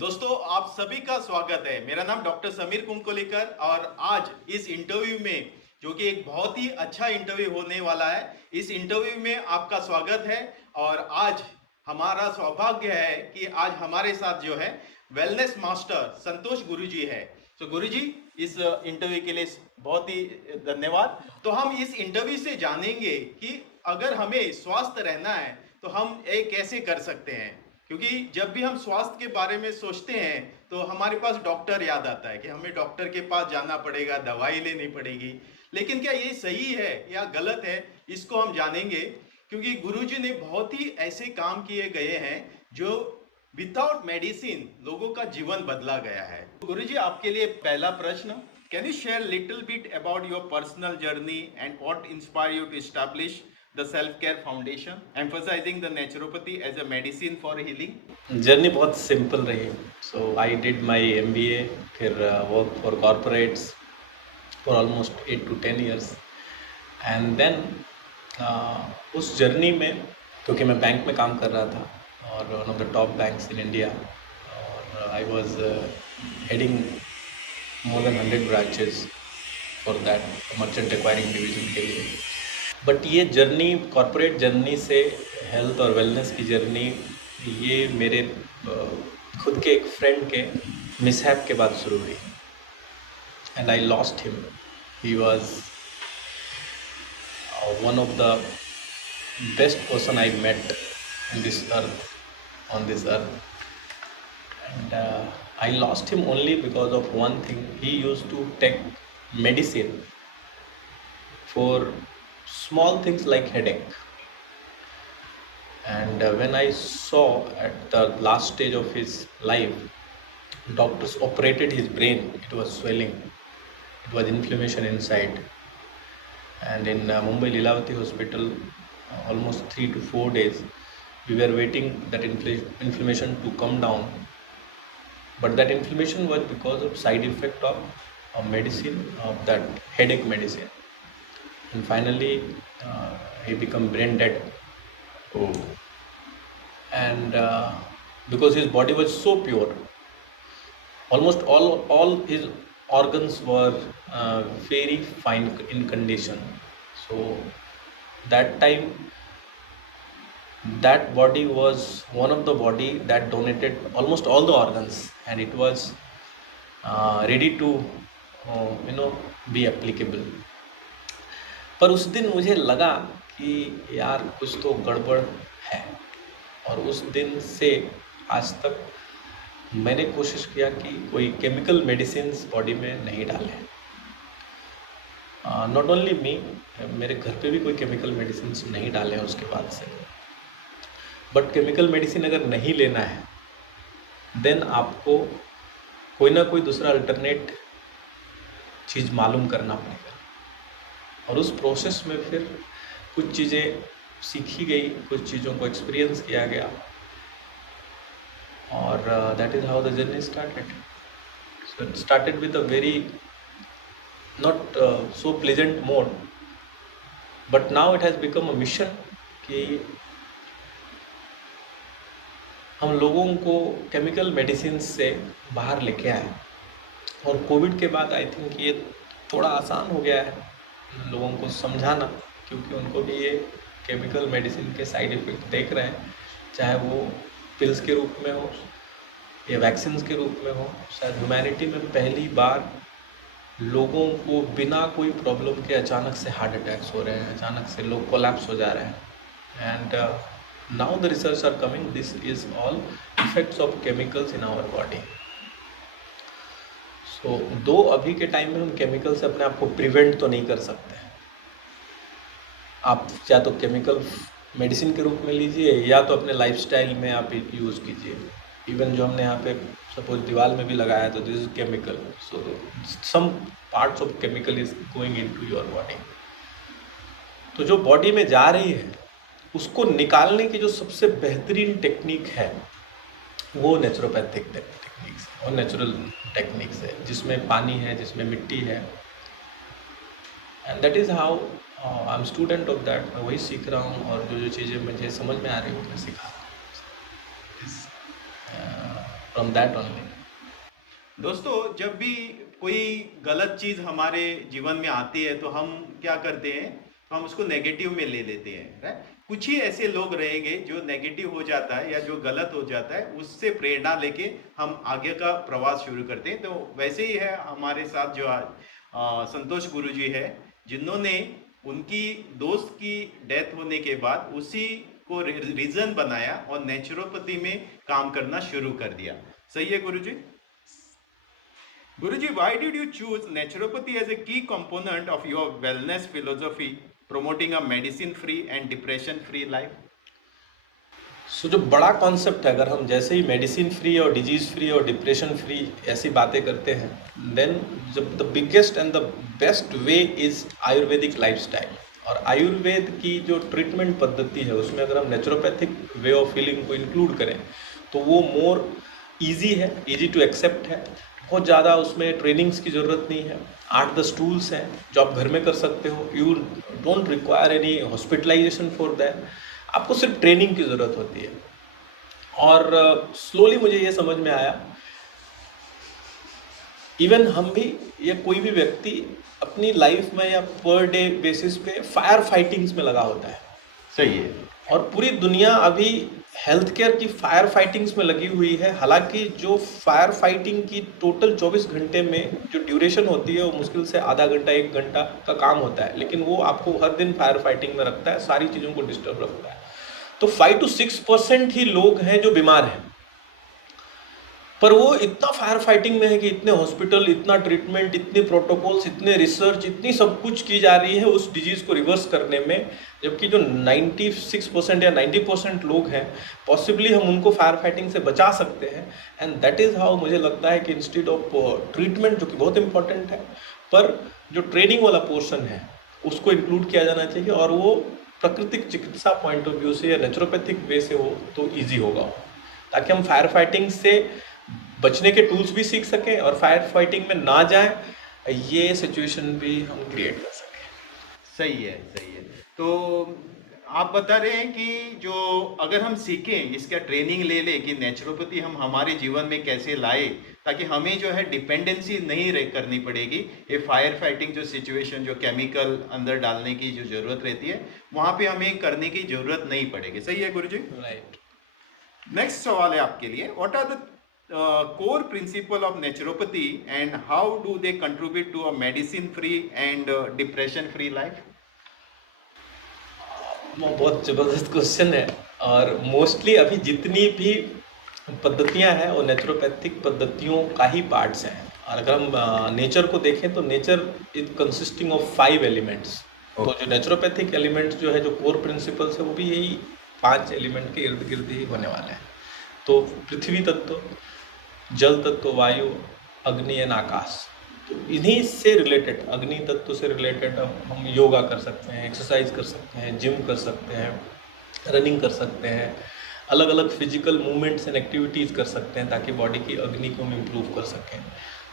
दोस्तों आप सभी का स्वागत है। मेरा नाम डॉक्टर समीर कुंकोलीकर और आज इस इंटरव्यू में जो कि एक बहुत ही अच्छा इंटरव्यू होने वाला है, इस इंटरव्यू में आपका स्वागत है। और आज हमारा सौभाग्य है कि आज हमारे साथ जो है वेलनेस मास्टर संतोष गुरुजी है। तो गुरुजी, इस इंटरव्यू के लिए बहुत ही धन्यवाद। तो हम इस इंटरव्यू से जानेंगे कि अगर हमें स्वस्थ रहना है तो हम ये कैसे कर सकते हैं, क्योंकि जब भी हम स्वास्थ्य के बारे में सोचते हैं तो हमारे पास डॉक्टर याद आता है कि हमें डॉक्टर के पास जाना पड़ेगा, दवाई लेनी पड़ेगी। लेकिन क्या ये सही है या गलत है, इसको हम जानेंगे, क्योंकि गुरुजी ने बहुत ही ऐसे काम किए गए हैं जो विदाउट मेडिसिन लोगों का जीवन बदला गया है। गुरुजी, आपके लिए पहला प्रश्न, can you share little bit about your personal journey and what inspire you to establish the self care foundation emphasizing the naturopathy as a medicine for healing? Journey बहुत सिंपल रही। So I did my MBA, फिर work for corporates for almost 8 to 10 years and then उस journey में, क्योंकि मैं bank में काम कर रहा था और one of the top banks in India, और I was heading more than 100 branches for that merchant acquiring division के लिए। बट ये जर्नी, कॉरपोरेट जर्नी से हेल्थ और वेलनेस की जर्नी, ये मेरे खुद के एक फ्रेंड के मिसहैप के बाद शुरू हुई and I lost him. He was one of the best person I met in this earth, on this earth, and I lost him only because of one thing. He use to take medicine for small things like headache, and when I saw at the last stage of his life, doctors operated his brain. It was swelling, it was inflammation inside, and in Mumbai Lilavati hospital, almost 3 to 4 days we were waiting that inflammation to come down, but that inflammation was because of side effect of a medicine, of that headache medicine, and finally he became brain dead. Oh. And because his body was so pure, almost all his organs were very fine in condition. So that time, that body was one of the body that donated almost all the organs, and it was ready to be applicable. पर उस दिन मुझे लगा कि यार कुछ तो गड़बड़ है, और उस दिन से आज तक मैंने कोशिश किया कि कोई केमिकल मेडिसिन बॉडी में नहीं डालें। नॉट ओनली मी, मेरे घर पे भी कोई केमिकल मेडिसिन नहीं डाले हैं उसके बाद से। बट केमिकल मेडिसिन अगर नहीं लेना है, देन आपको कोई ना कोई दूसरा अल्टरनेट चीज़ मालूम करना पड़ेगा, और उस प्रोसेस में फिर कुछ चीज़ें सीखी गई, कुछ चीज़ों को एक्सपीरियंस किया गया, और that is how the journey started. So it started with a very not so pleasant mode, but now it has become a mission कि हम लोगों को केमिकल मेडिसिन से बाहर लेके आए। और कोविड के बाद आई थिंक ये थोड़ा आसान हो गया है लोगों को समझाना, क्योंकि उनको भी ये केमिकल मेडिसिन के साइड इफ़ेक्ट देख रहे हैं, चाहे वो पिल्स के रूप में हो या वैक्सीन्स के रूप में हो। शायद ह्यूमैनिटी में पहली बार लोगों को बिना कोई प्रॉब्लम के अचानक से हार्ट अटैक्स हो रहे हैं, अचानक से लोग कोलैप्स हो जा रहे हैं, and now the research are coming, this is all effects of chemicals in our body. तो दो अभी के टाइम में हम केमिकल से अपने आप को प्रिवेंट तो नहीं कर सकते। आप या तो केमिकल मेडिसिन के रूप में लीजिए, या तो अपने लाइफस्टाइल में आप यूज़ कीजिए। इवन जो हमने यहाँ पे सपोज दीवार में भी लगाया, तो this is chemical, so some parts of chemical is going into your body. तो जो बॉडी में जा रही है उसको निकालने की जो सबसे बेहतरीन टेक्निक है वो नेचुरोपैथिक टेक्निक्स और नेचुरल टेक्निक्स है, जिसमें पानी है, जिसमें मिट्टी है, and that is how I am student of that. मैं वही सीख रहा हूँ, और जो जो चीज़ें मुझे समझ में आ रही हूँ मैं सिखा रहा हूँ। from that only. दोस्तों, जब भी कोई गलत चीज हमारे जीवन में आती है तो हम क्या करते हैं, हम उसको नेगेटिव में ले लेते हैं, राइट। कुछ ही ऐसे लोग रहेंगे जो नेगेटिव हो जाता है या जो गलत हो जाता है उससे प्रेरणा लेके हम आगे का प्रवास शुरू करते हैं। तो वैसे ही है हमारे साथ जो आज संतोष गुरुजी है, जिन्होंने उनकी दोस्त की डेथ होने के बाद उसी को रीजन बनाया और नेचुरोपैथी में काम करना शुरू कर दिया। सही है गुरुजी? Guruji, why did you choose naturopathy as a key component of your wellness philosophy, promoting a medicine-free and depression-free life? सो जो बड़ा कॉन्सेप्ट है, अगर हम जैसे ही मेडिसिन फ्री और डिजीज फ्री और डिप्रेशन फ्री ऐसी बातें करते हैं, देन जब the biggest and the best way is Ayurvedic lifestyle. और आयुर्वेद की जो ट्रीटमेंट पद्धति है उसमें अगर हम नेचुरोपैथिक वे ऑफ हीलिंग को इंक्लूड करें तो वो मोर ईजी है, ईजी टू एक्सेप्ट है। बहुत ज़्यादा उसमें ट्रेनिंग्स की ज़रूरत नहीं है। 8-10 टूल्स हैं जो आप घर में कर सकते हो। You don't require any hospitalization for that. आपको सिर्फ ट्रेनिंग की ज़रूरत होती है। और स्लोली मुझे ये समझ में आया, इवन हम भी या कोई भी व्यक्ति अपनी लाइफ में या पर डे बेसिस पे फायर फाइटिंग्स में लगा होता है। सही है। और पूरी दुनिया अभी हेल्थ केयर की फायर फाइटिंग्स में लगी हुई है। हालांकि जो फायर फाइटिंग की टोटल 24 घंटे में जो ड्यूरेशन होती है वो मुश्किल से आधा घंटा 1 घंटा का काम होता है, लेकिन वो आपको हर दिन फायर फाइटिंग में रखता है, सारी चीज़ों को डिस्टर्ब रखता है। तो 5 to 6% ही लोग हैं जो बीमार हैं, पर वो इतना फायर फाइटिंग में है कि इतने हॉस्पिटल, इतना ट्रीटमेंट, इतने प्रोटोकॉल्स, इतने रिसर्च, इतनी सब कुछ की जा रही है उस डिजीज़ को रिवर्स करने में। जबकि जो 96% या 90% लोग हैं, पॉसिबली हम उनको फायर फाइटिंग से बचा सकते हैं। एंड दैट इज़ हाउ मुझे लगता है कि इंस्टेड ऑफ ट्रीटमेंट, जो कि बहुत इंपॉर्टेंट है, पर जो ट्रेनिंग वाला पोर्शन है उसको इंक्लूड किया जाना चाहिए। और वो प्राकृतिक चिकित्सा पॉइंट ऑफ व्यू से या नेचुरोपैथिक वे से हो तो ईजी होगा, ताकि हम फायर फाइटिंग से बचने के टूल्स भी सीख सकें और फायर फाइटिंग में ना जाएं, ये सिचुएशन भी हम क्रिएट कर सकें। सही है, सही है। तो आप बता रहे हैं कि जो अगर हम सीखें, इसका ट्रेनिंग ले लें कि नेचुरोपैथी हम हमारे जीवन में कैसे लाए, ताकि हमें जो है डिपेंडेंसी नहीं करनी पड़ेगी। ये फायर फाइटिंग जो सिचुएशन, जो केमिकल अंदर डालने की जो जरूरत रहती है, वहाँ पे हमें करने की जरूरत नहीं पड़ेगी। सही है गुरुजी? राइट। नेक्स्ट सवाल है आपके लिए, what are the core principle of naturopathy and how do they contribute to a medicine free and depression free life? वो बहुत ज़बरदस्त क्वेश्चन है। और मोस्टली अभी जितनी भी पद्धतियां हैं वो नेचुरोपैथिक पद्धतियों का ही पार्ट्स हैं। और अगर हम नेचर को देखें तो nature is consisting of 5 elements. तो जो नेचुरोपैथिक एलिमेंट्स जो है, जो कोर प्रिंसिपल्स है, वो भी यही 5 एलिमेंट के इर्द गिर्द ही होने वाले हैं। तो पृथ्वी तत्व, जल तत्व, वायु, अग्नि एंड आकाश। तो इन्हीं से रिलेटेड, अग्नि तत्व से रिलेटेड हम योगा कर सकते हैं, एक्सरसाइज कर सकते हैं, जिम कर सकते हैं, रनिंग कर सकते हैं, अलग अलग फिजिकल मूवमेंट्स एंड एक्टिविटीज़ कर सकते हैं, ताकि बॉडी की अग्नि को हम इम्प्रूव कर सकें।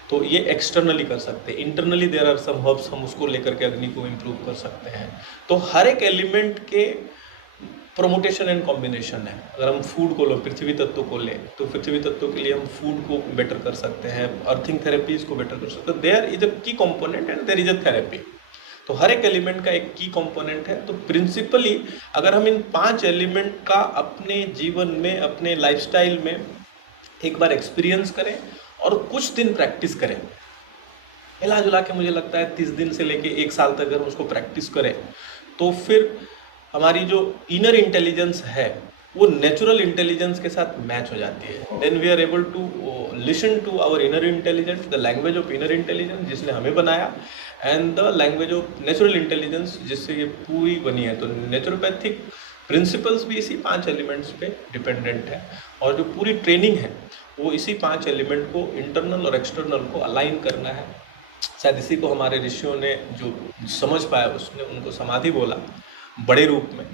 तो ये एक्सटर्नली कर सकते हैं। Internally there are some herbs, हम उसको लेकर के अग्नि को इम्प्रूव कर सकते हैं। तो हर एक एलिमेंट के प्रोमोटेशन एंड कॉम्बिनेशन है। अगर हम फूड को लो, पृथ्वी तत्व को ले, तो पृथ्वी तत्व के लिए हम फूड को बेटर कर सकते हैं, अर्थिंग थेरेपीज को बेटर कर सकते हैं। There is a key component and there is a therapy. तो हर एक एलिमेंट का एक की कंपोनेंट है। तो प्रिंसिपली अगर हम इन 5 एलिमेंट का अपने जीवन में, अपने लाइफस्टाइल में एक बार एक्सपीरियंस करें और कुछ दिन प्रैक्टिस करें, मिला जुला के मुझे लगता है 30 दिन से लेके 1 साल तक अगर उसको प्रैक्टिस करें, तो फिर हमारी जो इनर इंटेलिजेंस है वो नेचुरल इंटेलिजेंस के साथ मैच हो जाती है। Then we are able to listen to our inner intelligence, the language of inner intelligence जिसने हमें बनाया, and the language of natural intelligence जिससे ये पूरी बनी है। तो नेचुरोपैथिक प्रिंसिपल्स भी इसी 5 एलिमेंट्स पे डिपेंडेंट है, और जो पूरी ट्रेनिंग है वो इसी 5 एलिमेंट को, इंटरनल और एक्सटर्नल को अलाइन करना है। शायद इसी को हमारे ऋषियों ने जो समझ पाया, उसने उनको समाधि बोला बड़े रूप में।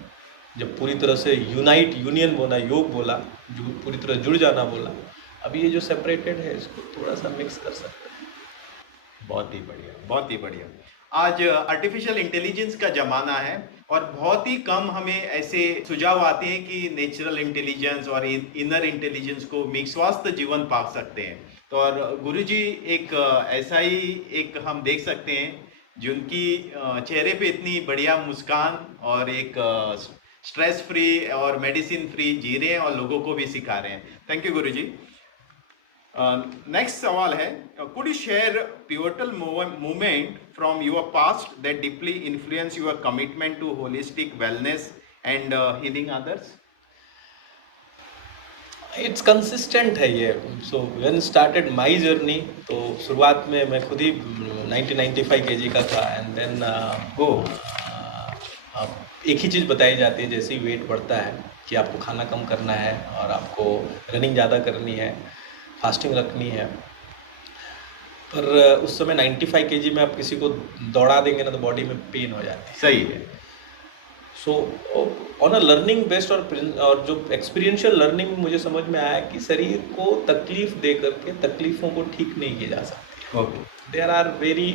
जब पूरी तरह से यूनियन बोला, योग बोला, जो पूरी तरह जुड़ जाना बोला। अभी ये जो सेपरेटेड है इसको थोड़ा सा मिक्स कर सकते हैं। बहुत ही बढ़िया, बहुत ही बढ़िया। आज आर्टिफिशियल इंटेलिजेंस का ज़माना है और बहुत ही कम हमें ऐसे सुझाव आते हैं कि नेचुरल इंटेलिजेंस और इनर इंटेलिजेंस को मिक्स स्वास्थ्य जीवन पा सकते हैं। तो और गुरुजी एक ऐसा ही एक हम देख सकते हैं जिनकी चेहरे पे इतनी बढ़िया मुस्कान और एक स्ट्रेस फ्री और मेडिसिन फ्री जी रहे हैं और लोगों को भी सिखा रहे हैं। Thank you Guruji. नेक्स्ट सवाल है, could you share pivotal moment from your past that deeply influence your commitment to holistic wellness and healing others? It's consistent है ये। So when started my journey, तो शुरुआत में मैं खुद ही 95 केजी का था, एंड देन एक ही चीज़ बताई जाती है, जैसे ही वेट बढ़ता है कि आपको खाना कम करना है और आपको रनिंग ज़्यादा करनी है, फास्टिंग रखनी है। पर उस समय 95 केजी में आप किसी को दौड़ा देंगे ना तो बॉडी में पेन हो जाती है। सही है। So on a learning based और जो एक्सपीरियंशियल लर्निंग में मुझे समझ में आया कि शरीर को तकलीफ दे करके तकलीफ़ों को ठीक नहीं किया जा सकती। Okay. There are very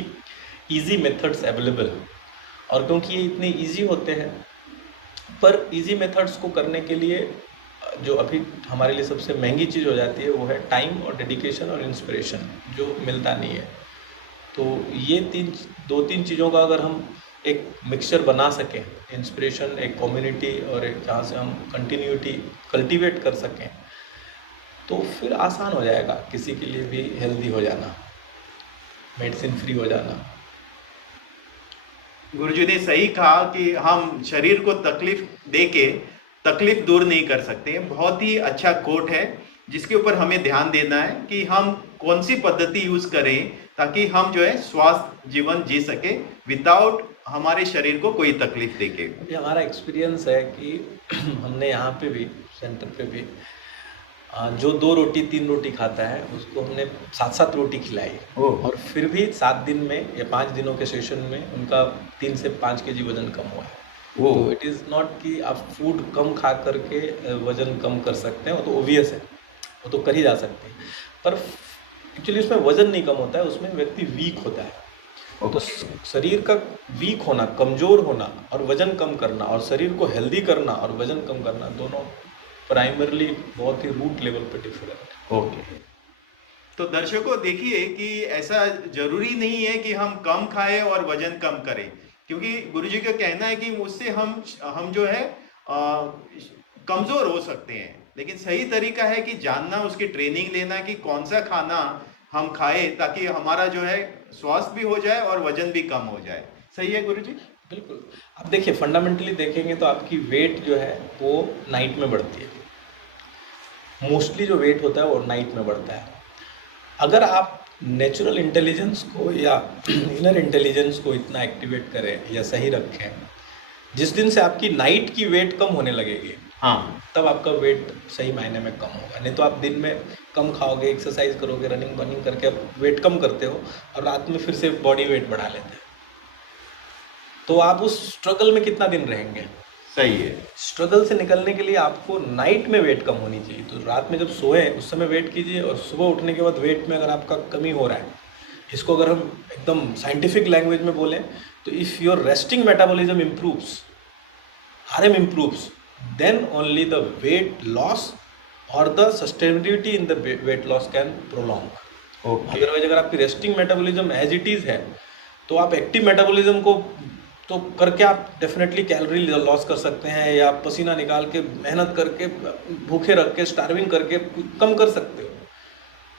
easy methods available, और क्योंकि ये इतने इजी होते हैं, पर इजी मेथड्स को करने के लिए जो अभी हमारे लिए सबसे महंगी चीज़ हो जाती है वो है टाइम और डेडिकेशन और इंस्पिरेशन, जो मिलता नहीं है। तो ये दो तीन चीज़ों का अगर हम एक मिक्सचर बना सकें, इंस्पिरेशन, एक कम्युनिटी और एक जहाँ से हम कंटिन्यूटी कल्टीवेट कर सकें, तो फिर आसान हो जाएगा किसी के लिए भी हेल्दी हो जाना, मेडिसिन फ्री हो जाना। गुरुजी ने सही कहा कि हम शरीर को तकलीफ देके तकलीफ दूर नहीं कर सकते। बहुत ही अच्छा कोट है जिसके ऊपर हमें ध्यान देना है कि हम कौन सी पद्धति यूज करें ताकि हम जो है स्वास्थ्य जीवन जी सके विदाउट हमारे शरीर को कोई तकलीफ देके। अभी हमारा एक्सपीरियंस है कि हमने यहाँ पे भी सेंटर पे भी जो 2 रोटी 3 रोटी खाता है उसको हमने 7-7 रोटी खिलाई, और फिर भी 7 दिन में या 5 दिनों के सेशन में उनका 3 से 5 केजी वजन कम हुआ है। तो इट इज़ नॉट कि आप फूड कम खा करके वजन कम कर सकते हैं, वो तो ओबियस है, वो तो कर ही जा सकते हैं, पर एक्चुअली उसमें वजन नहीं कम होता है, उसमें व्यक्ति वीक होता है। तो शरीर का वीक होना, कमज़ोर होना और वजन कम करना, और शरीर को हेल्दी करना और वजन कम करना, दोनों प्राइमरली बहुत ही रूट लेवल पे डिफरेंट। ओके। तो दर्शकों देखिए कि ऐसा जरूरी नहीं है कि हम कम खाएं और वजन कम करें, क्योंकि गुरुजी का कहना है कि उससे हम जो है कमजोर हो सकते हैं, लेकिन सही तरीका है कि जानना, उसकी ट्रेनिंग लेना कि कौन सा खाना हम खाएं ताकि हमारा जो है स्वास्थ्य भी हो जाए और वजन भी कम हो जाए। सही है गुरुजी? बिल्कुल। आप देखिए, फंडामेंटली देखेंगे तो आपकी वेट जो है वो नाइट में बढ़ती है। मोस्टली जो वेट होता है वो नाइट में बढ़ता है। अगर आप नेचुरल इंटेलिजेंस को या इनर इंटेलिजेंस को इतना एक्टिवेट करें या सही रखें, जिस दिन से आपकी नाइट की वेट कम होने लगेगी, हाँ, तब आपका वेट सही मायने में कम होगा। नहीं तो आप दिन में कम खाओगे, एक्सरसाइज करोगे, रनिंग करके आप वेट कम करते हो और रात में फिर से बॉडी वेट बढ़ा लेते हैं, तो आप उस स्ट्रगल में कितना दिन रहेंगे? सही है। स्ट्रगल से निकलने के लिए आपको नाइट में वेट कम होनी चाहिए। तो रात में जब सोए उस समय वेट कीजिए, और सुबह उठने के बाद वेट में अगर आपका कमी हो रहा है, इसको अगर हम एकदम साइंटिफिक लैंग्वेज में बोलें तो if your resting metabolism improves, RM improves, then only the weight loss or the sustainability in the weight loss can prolong. Otherwise अगर आपकी resting metabolism as it is है तो आप एक्टिव मेटाबॉलिज्म को तो करके आप डेफिनेटली कैलोरी लॉस कर सकते हैं, या पसीना निकाल के मेहनत करके भूखे रख के स्टार्विंग करके कम कर सकते हो,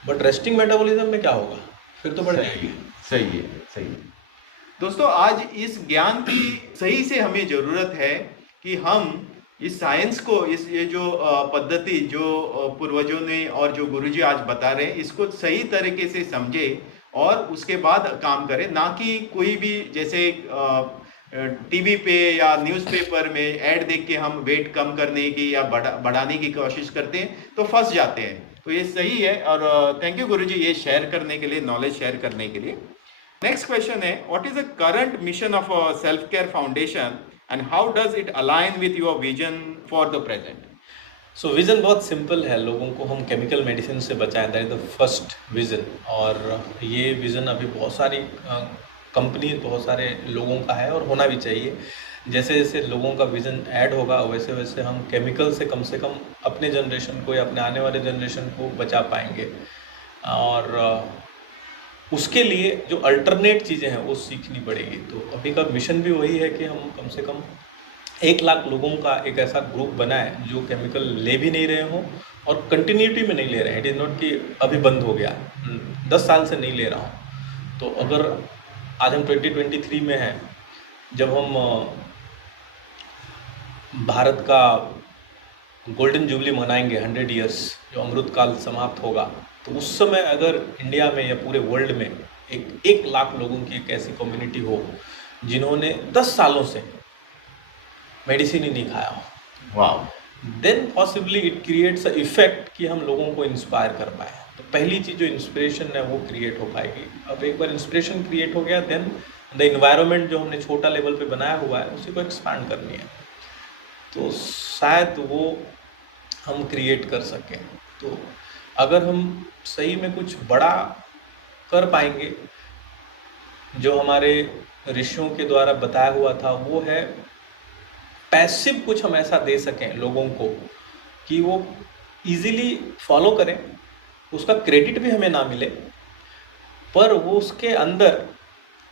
बट रेस्टिंग मेटाबॉलिज्म में क्या होगा? फिर तो बढ़ जाएगी। सही है, सही है। दोस्तों, आज इस ज्ञान की सही से हमें जरूरत है कि हम इस साइंस को, ये जो पद्धति जो पूर्वजों ने और जो गुरुजी आज बता रहे हैं, इसको सही तरीके से समझे और उसके बाद काम करें, ना कि कोई भी जैसे टीवी पे या न्यूज़पेपर में ऐड देख के हम वेट कम करने की या बढ़ाने की कोशिश करते हैं तो फंस जाते हैं। तो ये सही है, और थैंक यू गुरुजी ये शेयर करने के लिए, नॉलेज शेयर करने के लिए। नेक्स्ट क्वेश्चन है, what is the current mission of self care foundation and how does it align with your vision for the present? So vision बहुत सिंपल है, लोगों को हम केमिकल मेडिसिन से बचाएं, that is the first vision. और ये विज़न अभी बहुत सारी कंपनी, बहुत सारे लोगों का है और होना भी चाहिए। जैसे जैसे लोगों का विजन ऐड होगा वैसे वैसे हम केमिकल से कम अपने जनरेशन को या अपने आने वाले जनरेशन को बचा पाएंगे। और उसके लिए जो अल्टरनेट चीज़ें हैं वो सीखनी पड़ेगी। तो अभी का मिशन भी वही है कि हम कम से कम 1 लाख लोगों का एक ऐसा ग्रुप बनाए जो केमिकल ले भी नहीं रहे हों और कंटिन्यूटी में नहीं ले रहे हैं। इट इज़ नॉट कि अभी बंद हो गया, 10 साल से नहीं ले रहा हूँ। तो अगर आज हम 2023 में हैं, जब हम भारत का गोल्डन जुबली मनाएंगे 100 ईयर्स, जो अमृत काल समाप्त होगा, तो उस समय अगर इंडिया में या पूरे वर्ल्ड में 1 लाख लोगों की एक ऐसी कम्युनिटी हो जिन्होंने 10 सालों से मेडिसिन ही नहीं खाया हो, वाह, then possibly it creates a effect कि हम लोगों को इंस्पायर कर पाए। तो पहली चीज़ जो इंस्पिरेशन है वो क्रिएट हो पाएगी। अब एक बार इंस्पिरेशन क्रिएट हो गया, देन द इन्वायरमेंट जो हमने छोटा लेवल पे बनाया हुआ है उसी को एक्सपांड करनी है। तो शायद वो हम क्रिएट कर सकें। तो अगर हम सही में कुछ बड़ा कर पाएंगे, जो हमारे ऋषियों के द्वारा बताया हुआ था, वो है पैसिव कुछ हम ऐसा दे सकें लोगों को कि वो इजीली फॉलो करें, उसका क्रेडिट भी हमें ना मिले, पर वो उसके अंदर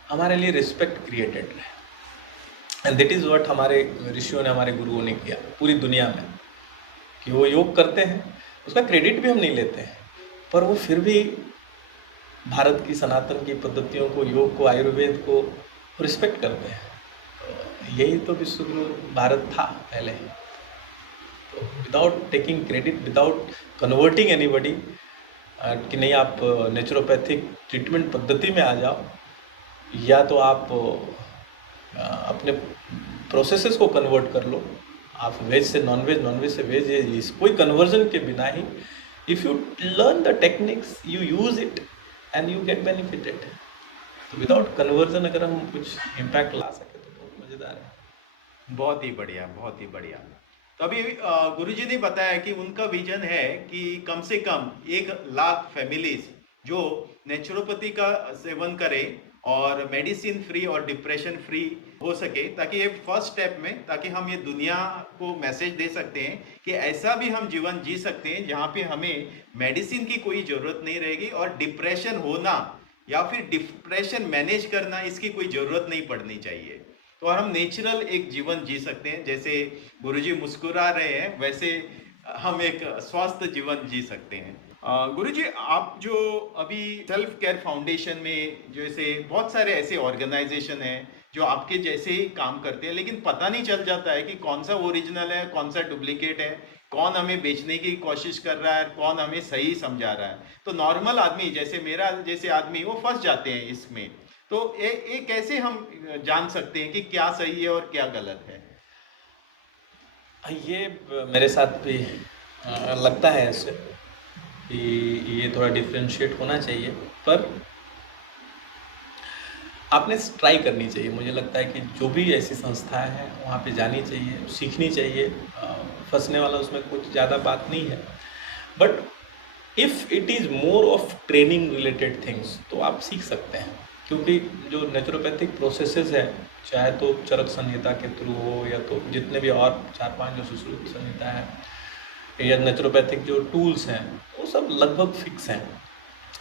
हमारे लिए रिस्पेक्ट क्रिएटेड रहे। एंड दैट इज़ व्हाट हमारे ऋषियों ने, हमारे गुरुओं ने किया पूरी दुनिया में, कि वो योग करते हैं, उसका क्रेडिट भी हम नहीं लेते हैं, पर वो फिर भी भारत की सनातन की पद्धतियों को, योग को, आयुर्वेद को रिस्पेक्ट करते हैं। यही तो विश्वगुरु भारत था पहले। तो without taking credit, without converting anybody, कि नहीं आप नेचुरोपैथिक ट्रीटमेंट पद्धति में आ जाओ, या तो आप अपने प्रोसेसेस को कन्वर्ट कर लो, आप वेज से नॉनवेज, नॉनवेज से वेज, इस कोई कन्वर्जन के बिना ही if you learn the techniques, you use it and you get benefited. तो विदाउट कन्वर्जन अगर हम कुछ इम्पैक्ट ला सके तो बहुत मज़ेदार है। बहुत ही बढ़िया, बहुत ही बढ़िया। तो अभी गुरुजी ने बताया कि उनका विजन है कि कम से कम 1 लाख फैमिलीज जो नेचुरोपैथी का सेवन करें और मेडिसिन फ्री और डिप्रेशन फ्री हो सके, ताकि ये फर्स्ट स्टेप में, ताकि हम ये दुनिया को मैसेज दे सकते हैं कि ऐसा भी हम जीवन जी सकते हैं जहाँ पे हमें मेडिसिन की कोई ज़रूरत नहीं रहेगी और डिप्रेशन होना या फिर डिप्रेशन मैनेज करना, इसकी कोई ज़रूरत नहीं पड़नी चाहिए। तो हम नेचुरल एक जीवन जी सकते हैं। जैसे गुरुजी मुस्कुरा रहे हैं, वैसे हम एक स्वस्थ जीवन जी सकते हैं। गुरुजी, आप जो अभी सेल्फ केयर फाउंडेशन में, जैसे बहुत सारे ऐसे ऑर्गेनाइजेशन हैं जो आपके जैसे ही काम करते हैं, लेकिन पता नहीं चल जाता है कि कौन सा ओरिजिनल है, कौन सा डुप्लीकेट है, कौन हमें बेचने की कोशिश कर रहा है, कौन हमें सही समझा रहा है। तो नॉर्मल आदमी जैसे मेरा जैसे आदमी, वो फंस जाते हैं इसमें। तो ये कैसे हम जान सकते हैं कि क्या सही है और क्या गलत है? ये मेरे साथ भी लगता है ऐसे कि ये थोड़ा डिफ्रेंशिएट होना चाहिए, पर आपने ट्राई करनी चाहिए। मुझे लगता है कि जो भी ऐसी संस्थाएं हैं वहाँ पे जानी चाहिए, सीखनी चाहिए। फंसने वाला उसमें कुछ ज़्यादा बात नहीं है। But if it is more of training related things तो आप सीख सकते हैं, क्योंकि जो नेचुरोपैथिक प्रोसेसेस है, चाहे तो चरक संहिता के थ्रू हो या तो जितने भी और 4-5 जो सुश्रुत संहिता है, या नेचुरोपैथिक जो टूल्स हैं, वो सब लगभग फिक्स हैं,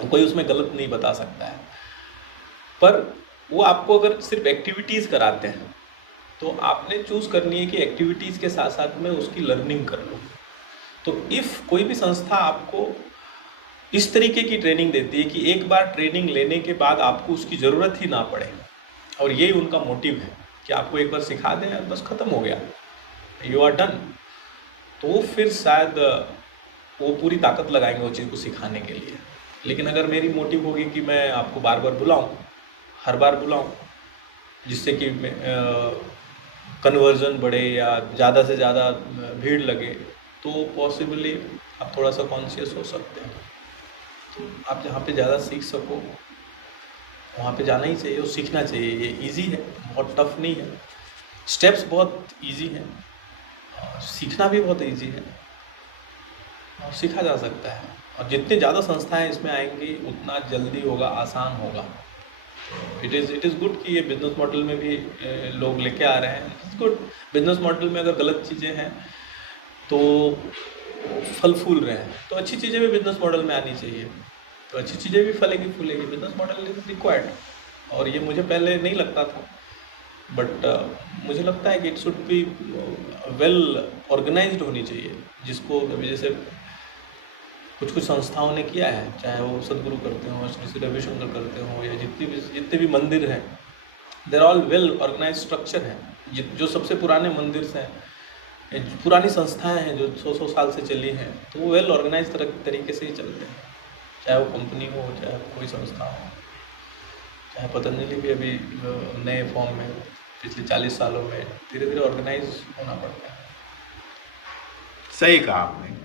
कोई उसमें गलत नहीं बता सकता है। पर वो आपको अगर सिर्फ एक्टिविटीज़ कराते हैं तो आपने चूज़ करनी है कि एक्टिविटीज़ के साथ साथ में उसकी लर्निंग कर लो। तो इफ़ कोई भी संस्था आपको इस तरीके की ट्रेनिंग देती है कि एक बार ट्रेनिंग लेने के बाद आपको उसकी ज़रूरत ही ना पड़े, और यही उनका मोटिव है कि आपको एक बार सिखा दें और बस ख़त्म हो गया, यू आर डन, तो फिर शायद वो पूरी ताकत लगाएंगे वो चीज़ को सिखाने के लिए। लेकिन अगर मेरी मोटिव होगी कि मैं आपको बार बार बुलाऊं, हर बार बुलाऊं, जिससे कि कन्वर्जन बढ़े या ज़्यादा से ज़्यादा भीड़ लगे, तो पॉसिबली आप थोड़ा सा कॉन्शियस हो सकते हैं। तो आप जहाँ पे ज़्यादा सीख सको वहाँ पे जाना ही चाहिए और सीखना चाहिए। ये इजी है, बहुत टफ नहीं है, स्टेप्स बहुत इजी हैं, और सीखना भी बहुत इजी है और सीखा जा सकता है। और जितनी ज़्यादा संस्थाएं इसमें आएंगी उतना जल्दी होगा, आसान होगा। इट इज़ गुड कि ये बिजनेस मॉडल में भी लोग लेके आ रहे हैं। It's good. बिजनेस मॉडल में अगर गलत चीज़ें हैं तो फल फूल रहे हैं, तो अच्छी चीज़ें भी बिजनेस मॉडल में आनी चाहिए, तो अच्छी चीज़ें भी फलेगी फूलेगी। बिजनेस मॉडल इज रिक्वायर्ड, और ये मुझे पहले नहीं लगता था, बट मुझे लगता है कि it should be well organized होनी चाहिए। जिसको अभी जैसे कुछ कुछ संस्थाओं ने किया है, चाहे वो सदगुरु करते हों, श्री श्री रविशंकर करते हों, या जितने भी मंदिर हैं, देर ऑल वेल ऑर्गेनाइज स्ट्रक्चर है। जो सबसे पुराने मंदिर हैं, पुरानी संस्थाएं हैं जो 100 साल से चली हैं, तो वो वेल ऑर्गेनाइज तरीके से ही चलते हैं, चाहे वो कंपनी हो, चाहे कोई संस्था हो, चाहे पतंजलि भी अभी नए फॉर्म में पिछले 40 सालों में धीरे धीरे ऑर्गेनाइज होना पड़ता है। सही कहा आपने।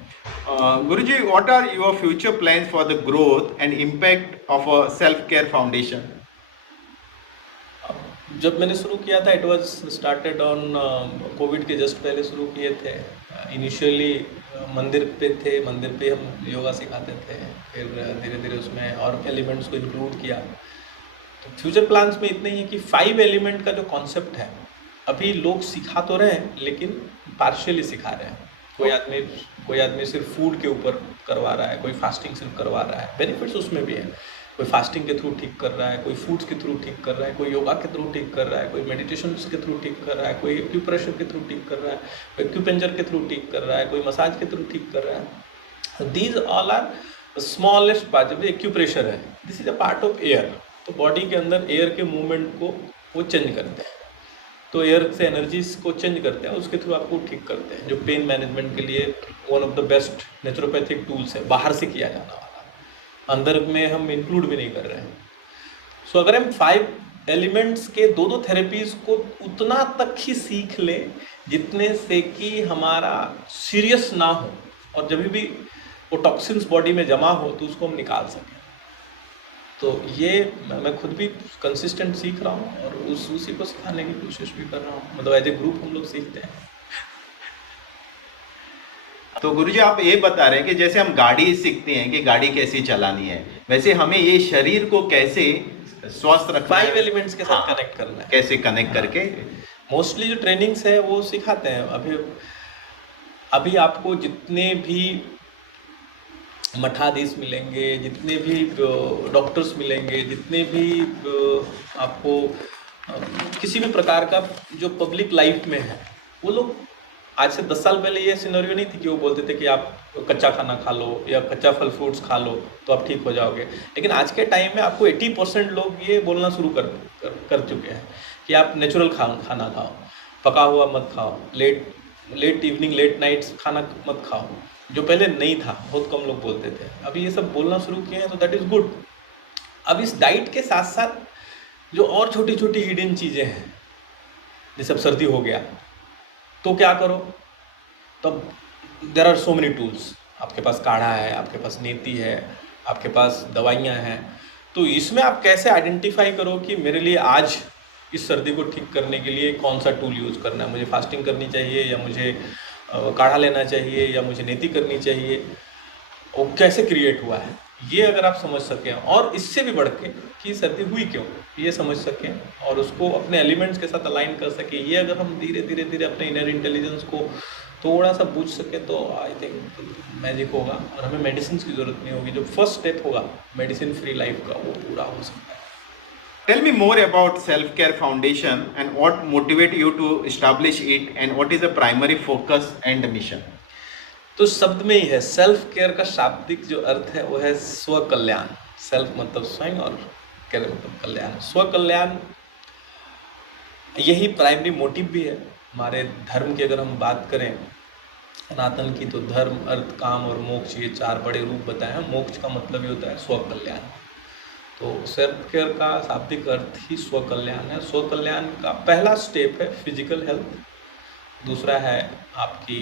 Guruji, what are your future plans for the growth and impact of a self care foundation? जब मैंने शुरू किया था, it was started on COVID के जस्ट पहले शुरू किए थे। इनिशियली मंदिर पे हम योगा सिखाते थे, फिर धीरे धीरे उसमें और एलिमेंट्स को इंक्लूड किया। तो फ्यूचर प्लान्स में इतने ही है कि 5 एलिमेंट का जो कॉन्सेप्ट है, अभी लोग सिखा तो रहे हैं लेकिन पार्शियली सिखा रहे हैं। कोई आदमी सिर्फ फूड के ऊपर करवा रहा है, कोई फास्टिंग सिर्फ करवा रहा है, बेनिफिट्स उसमें भी है। कोई फास्टिंग के थ्रू ठीक कर रहा है, कोई फूड्स के थ्रू ठीक कर रहा है, कोई योगा के थ्रू ठीक कर रहा है, कोई मेडिटेशन के थ्रू ठीक कर रहा है, कोई एक्यूप्रेशर के थ्रू ठीक कर रहा है, कोई एक्यूपेंचर के थ्रू ठीक कर रहा है, कोई मसाज के थ्रू ठीक कर रहा है। These all are smallest part. जब एक्यूप्रेशर है, this is a part of air, तो बॉडी के अंदर एयर के मूवमेंट को वो चेंज करते हैं, तो एयर से एनर्जीज को चेंज करते हैं, उसके थ्रू आपको ठीक करते हैं, जो पेन मैनेजमेंट के लिए one of the best naturopathic tools है, बाहर से किया जाना वाला, अंदर में हम इंक्लूड भी नहीं कर रहे हैं। सो अगर हम 5 एलिमेंट्स के दो थेरेपीज को उतना तक ही सीख लें जितने से कि हमारा सीरियस ना हो, और जब भी वो टॉक्सिन्स बॉडी में जमा हो तो उसको हम निकाल सकें। तो ये मैं खुद भी कंसिस्टेंट सीख रहा हूँ और उसी को सिखाने की कोशिश भी कर रहा हूँ, मतलब एज ए ग्रुप हम लोग सीखते हैं। तो गुरुजी, आप ये बता रहे हैं कि जैसे हम गाड़ी सीखते हैं कि गाड़ी कैसे चलानी है, वैसे हमें ये शरीर को कैसे स्वस्थ रखना है, 5 एलिमेंट्स के साथ कनेक्ट करना है, कैसे कनेक्ट करके। मोस्टली जो ट्रेनिंग्स है वो सिखाते हैं। अभी आपको जितने भी मठाधीश मिलेंगे, जितने भी डॉक्टर्स मिलेंगे, जितने भी आपको किसी भी प्रकार का जो पब्लिक लाइफ में है, वो लोग आज से 10 साल पहले ये सिनेरियो नहीं थी कि वो बोलते थे कि आप कच्चा खाना खा लो या कच्चा फल फ्रूट्स खा लो तो आप ठीक हो जाओगे। लेकिन आज के टाइम में आपको 80% लोग ये बोलना शुरू कर चुके हैं कि आप नेचुरल खाना खाओ, पका हुआ मत खाओ, लेट इवनिंग लेट नाइट्स खाना मत खाओ, जो पहले नहीं था, बहुत कम लोग बोलते थे। अभी ये सब बोलना शुरू किए हैं, तो दैट इज़ गुड। अब इस डाइट के साथ साथ जो और छोटी छोटी हिडन चीज़ें हैं, जैसे अब सर्दी हो गया तो क्या करो, तब there are so many tools. आपके पास काढ़ा है, आपके पास नीति है, आपके पास दवाइयाँ हैं, तो इसमें आप कैसे आइडेंटिफाई करो कि मेरे लिए आज इस सर्दी को ठीक करने के लिए कौन सा टूल यूज़ करना है, मुझे फास्टिंग करनी चाहिए या मुझे काढ़ा लेना चाहिए या मुझे नीति करनी चाहिए, वो कैसे क्रिएट हुआ है, ये अगर आप समझ सकें, और इससे भी बढ़ के कि सर्दी हुई क्यों, ये समझ सकें और उसको अपने एलिमेंट्स के साथ अलाइन कर सकें, ये अगर हम धीरे धीरे अपने इनर इंटेलिजेंस को थोड़ा सा बूझ सके, तो आई थिंक मैजिक होगा और हमें मेडिसिन की ज़रूरत नहीं होगी। जो फर्स्ट स्टेप होगा मेडिसिन फ्री लाइफ का, वो पूरा हो सकता है। Tell me more about Self-Care Foundation and what motivate you to establish it and what is the primary focus and mission? तो शब्द में ही है, सेल्फ केयर का शाब्दिक जो अर्थ है वो है स्व कल्याण। सेल्फ मतलब स्वयं और केयर मतलब कल्याण। स्व कल्याण यही प्राइमरी मोटिव भी है हमारे धर्म की। अगर हम बात करें सनातन की, तो धर्म, अर्थ, काम और मोक्ष, ये 4 बड़े रूप बताए हैं। मोक्ष का मतलब ये होता है स्व कल्याण। तो सेल्फ केयर का शाब्दिक अर्थ ही स्व कल्याण है। स्व कल्याण का पहला स्टेप है फिजिकल हेल्थ, दूसरा है आपकी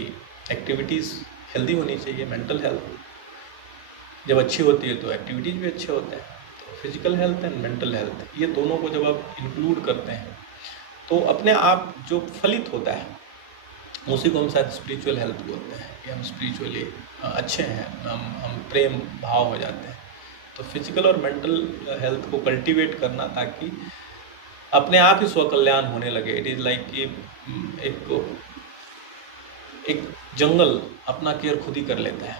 एक्टिविटीज़ हेल्दी होनी चाहिए, मेंटल हेल्थ जब अच्छी होती है तो एक्टिविटीज़ भी अच्छे होते हैं। तो physical health and mental health, ये दोनों को जब आप इंक्लूड करते हैं तो अपने आप जो फलित होता है उसी को हम शायद स्पिरिचुअल हेल्थ बोलते हैं कि हम स्पिरिचुअली अच्छे हैं, हम प्रेम भाव हो जाते हैं। तो फिजिकल और मेंटल हेल्थ को कल्टीवेट करना, ताकि अपने आप ही स्वकल्याण होने लगे। इट इज़ लाइक कि एक जंगल अपना केयर खुद ही कर लेता है,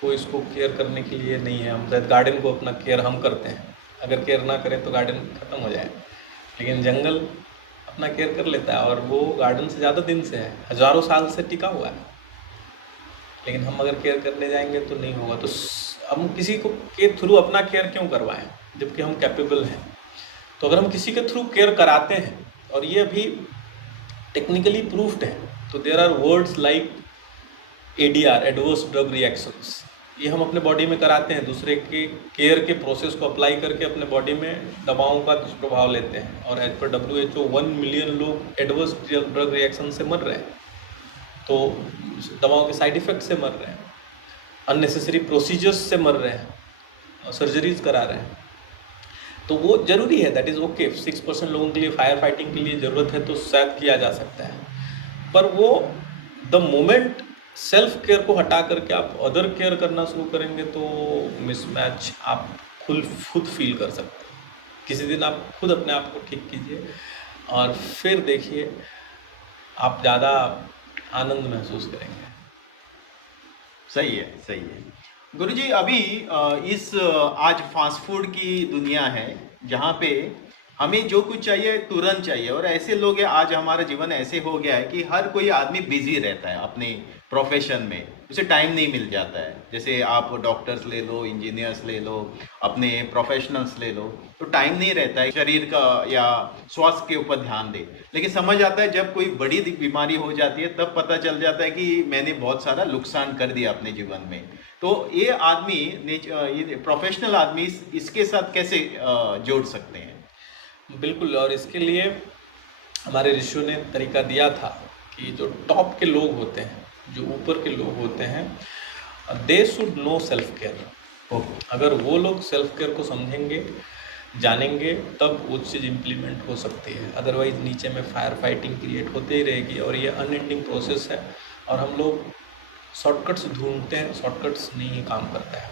कोई इसको केयर करने के लिए नहीं है। हम शायद गार्डन को अपना केयर हम करते हैं, अगर केयर ना करें तो गार्डन ख़त्म हो जाए, लेकिन जंगल अपना केयर कर लेता है और वो गार्डन से ज़्यादा दिन से है, हज़ारों साल से टिका हुआ है। लेकिन हम अगर केयर करने जाएंगे तो नहीं होगा। तो हम किसी को के थ्रू अपना केयर क्यों करवाएं जबकि हम कैपेबल हैं। तो अगर हम किसी के थ्रू केयर कराते हैं, और ये अभी टेक्निकली प्रूफ्ड है, तो there are words like ADR, adverse drug reactions, ये हम अपने बॉडी में कराते हैं, दूसरे के केयर के प्रोसेस को अप्लाई करके अपने बॉडी में दवाओं का दुष्प्रभाव लेते हैं। और एज पर WHO 1 मिलियन लोग एडवर्स ड्रग रिएक्शन से मर रहे हैं, तो दवाओं के साइड इफ़ेक्ट से मर रहे हैं, अननेसेसरी प्रोसीजर्स से मर रहे हैं, सर्जरीज करा रहे हैं। तो वो ज़रूरी है, दैट इज़ ओके। 6% लोगों के लिए फायर फाइटिंग के लिए ज़रूरत है तो शायद किया जा सकता है, पर वो द मोमेंट सेल्फ केयर को हटा करके आप अदर केयर करना शुरू करेंगे तो मिसमैच आप खुद फील कर सकते हैं। किसी दिन आप खुद अपने आप को ठीक कीजिए और फिर देखिए आप ज़्यादा आनंद महसूस करेंगे। सही है, सही है। गुरुजी, अभी आज फास्ट फूड की दुनिया है जहाँ पे हमें जो कुछ चाहिए तुरंत चाहिए, और ऐसे लोग हैं, आज हमारा जीवन ऐसे हो गया है कि हर कोई आदमी बिजी रहता है अपने प्रोफेशन में, उसे टाइम नहीं मिल जाता है। जैसे आप डॉक्टर्स ले लो, इंजीनियर्स ले लो, अपने प्रोफेशनल्स ले लो, तो टाइम नहीं रहता है शरीर का या स्वास्थ्य के ऊपर ध्यान दे। लेकिन समझ आता है जब कोई बड़ी बीमारी हो जाती है तब पता चल जाता है कि मैंने बहुत सारा नुकसान कर दिया अपने जीवन में। तो ये आदमी ये प्रोफेशनल आदमी इसके साथ कैसे जोड़ सकते हैं? बिल्कुल, और इसके लिए हमारे ऋषियों ने तरीका दिया था कि जो टॉप के लोग होते हैं, जो ऊपर के लोग होते हैं, they should know self care. अगर वो लोग सेल्फ केयर को समझेंगे, जानेंगे, तब वो चीज़ इम्प्लीमेंट हो सकती है। अदरवाइज नीचे में फायर फाइटिंग क्रिएट होते ही रहेगी और ये अनएंडिंग प्रोसेस है। और हम लोग शॉर्टकट्स ढूंढते हैं, शॉर्टकट्स नहीं काम करता है।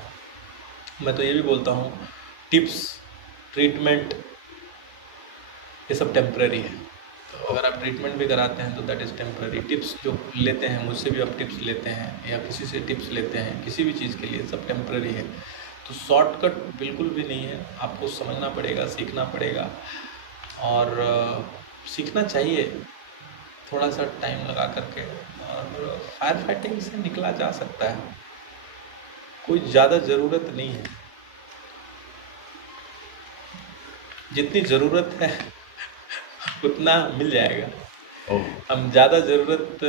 मैं तो ये भी बोलता हूँ, टिप्स, ट्रीटमेंट, ये सब टेम्पररी है। तो अगर आप ट्रीटमेंट भी कराते हैं तो दैट इज़ टेम्पररी। टिप्स जो लेते हैं, मुझसे भी आप टिप्स लेते हैं या किसी से टिप्स लेते हैं किसी भी चीज़ के लिए, सब टेम्पररी है। तो शॉर्टकट बिल्कुल भी नहीं है, आपको समझना पड़ेगा, सीखना पड़ेगा। और सीखना चाहिए थोड़ा सा टाइम लगा करके, और फायर फाइटिंग से निकला जा सकता है, कोई ज़्यादा ज़रूरत नहीं है। जितनी ज़रूरत है उतना मिल जाएगा। हम ज़्यादा ज़रूरत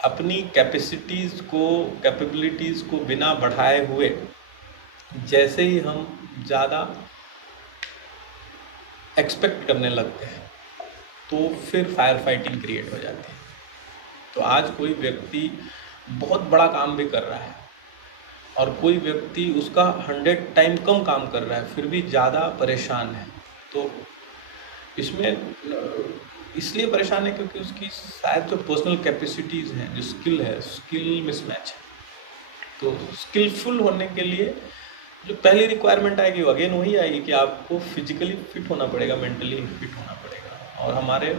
अपनी कैपेबिलिटीज़ को बिना बढ़ाए हुए, जैसे ही हम ज़्यादा एक्सपेक्ट करने लगते हैं तो फिर फायर फाइटिंग क्रिएट हो जाती है। तो आज कोई व्यक्ति बहुत बड़ा काम भी कर रहा है और कोई व्यक्ति उसका 100 टाइम कम काम कर रहा है फिर भी ज़्यादा परेशान है। तो इसमें इसलिए परेशान है क्योंकि उसकी शायद जो पर्सनल कैपेसिटीज़ हैं, जो स्किल है, स्किल मिसमैच है। तो स्किलफुल होने के लिए जो पहली रिक्वायरमेंट आएगी वो अगेन वही आएगी कि आपको फिजिकली फिट होना पड़ेगा, मेंटली फिट होना पड़ेगा। और हमारे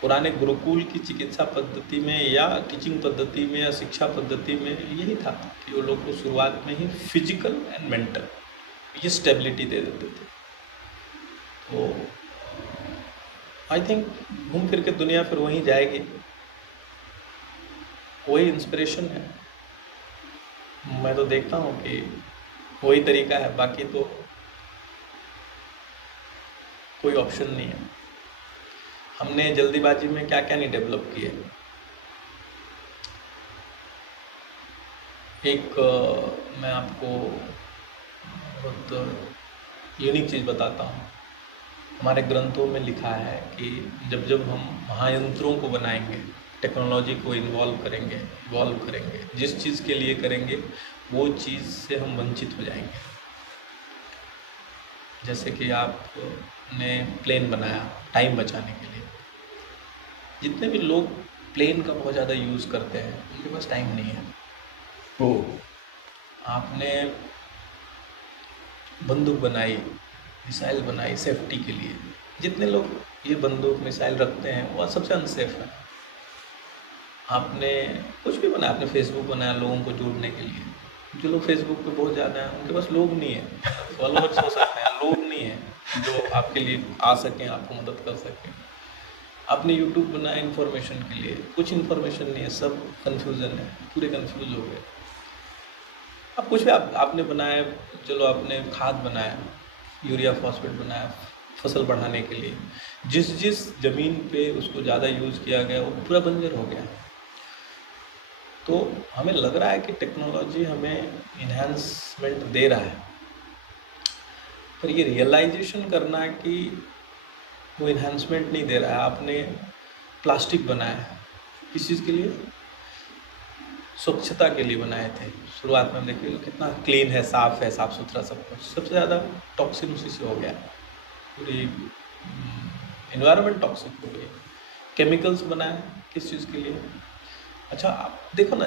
पुराने गुरुकुल की चिकित्सा पद्धति में या टीचिंग पद्धति में या शिक्षा पद्धति में यही था कि वो लोग को शुरुआत में ही फिजिकल एंड मेंटल ये स्टेबिलिटी दे देते थे। तो आई थिंक घूम फिर के दुनिया फिर वहीं जाएगी, वही इंस्पिरेशन है। मैं तो देखता हूँ कि वही तरीका है, बाकी तो कोई ऑप्शन नहीं है। हमने जल्दीबाजी में क्या क्या नहीं डेवलप किया। एक मैं आपको बहुत यूनिक चीज़ बताता हूँ। हमारे ग्रंथों में लिखा है कि जब जब हम महायंत्रों को बनाएंगे, टेक्नोलॉजी को इवॉल्व करेंगे, जिस चीज़ के लिए करेंगे वो चीज़ से हम वंचित हो जाएंगे। जैसे कि आपने प्लेन बनाया टाइम बचाने के लिए, जितने भी लोग प्लेन का बहुत ज़्यादा यूज़ करते हैं उनके पास टाइम नहीं है। आपने बंदूक बनाई, मिसाइल बनाई सेफ्टी के लिए। जितने लोग ये बंदूक मिसाइल रखते हैं वो सबसे अनसेफ है। आपने कुछ भी बनाया, आपने फेसबुक बनाया लोगों को जोड़ने के लिए, जो लोग फेसबुक पे बहुत ज़्यादा हैं उनके पास लोग नहीं है, फॉलोअर्स हो सकते हैं, लोग नहीं है जो आपके लिए आ सकें, आपको मदद कर सकें। आपने यूट्यूब बनाया इन्फॉर्मेशन के लिए, कुछ इन्फॉर्मेशन नहीं है, सब कन्फ्यूज़न है, पूरे कन्फ्यूज हो गए। अब कुछ भी आपने बनाया, चलो आपने खाद बनाया, यूरिया फॉस्फेट बनाया फसल बढ़ाने के लिए, जिस जिस ज़मीन पे उसको ज़्यादा यूज़ किया गया वो पूरा बंजर हो गया। तो हमें लग रहा है कि टेक्नोलॉजी हमें इन्हांसमेंट दे रहा है, पर ये रियलाइजेशन करना है कि वो इन्हांसमेंट नहीं दे रहा है। आपने प्लास्टिक बनाया है किस चीज़ के लिए? स्वच्छता के लिए बनाए थे। शुरुआत में हम देखिए कितना क्लीन है, साफ़ सुथरा सब कुछ। सबसे ज़्यादा टॉक्सिन उसी से हो गया, पूरी एनवायरनमेंट टॉक्सिक हो गई। केमिकल्स बनाए किस चीज़ के लिए? अच्छा आप देखो ना,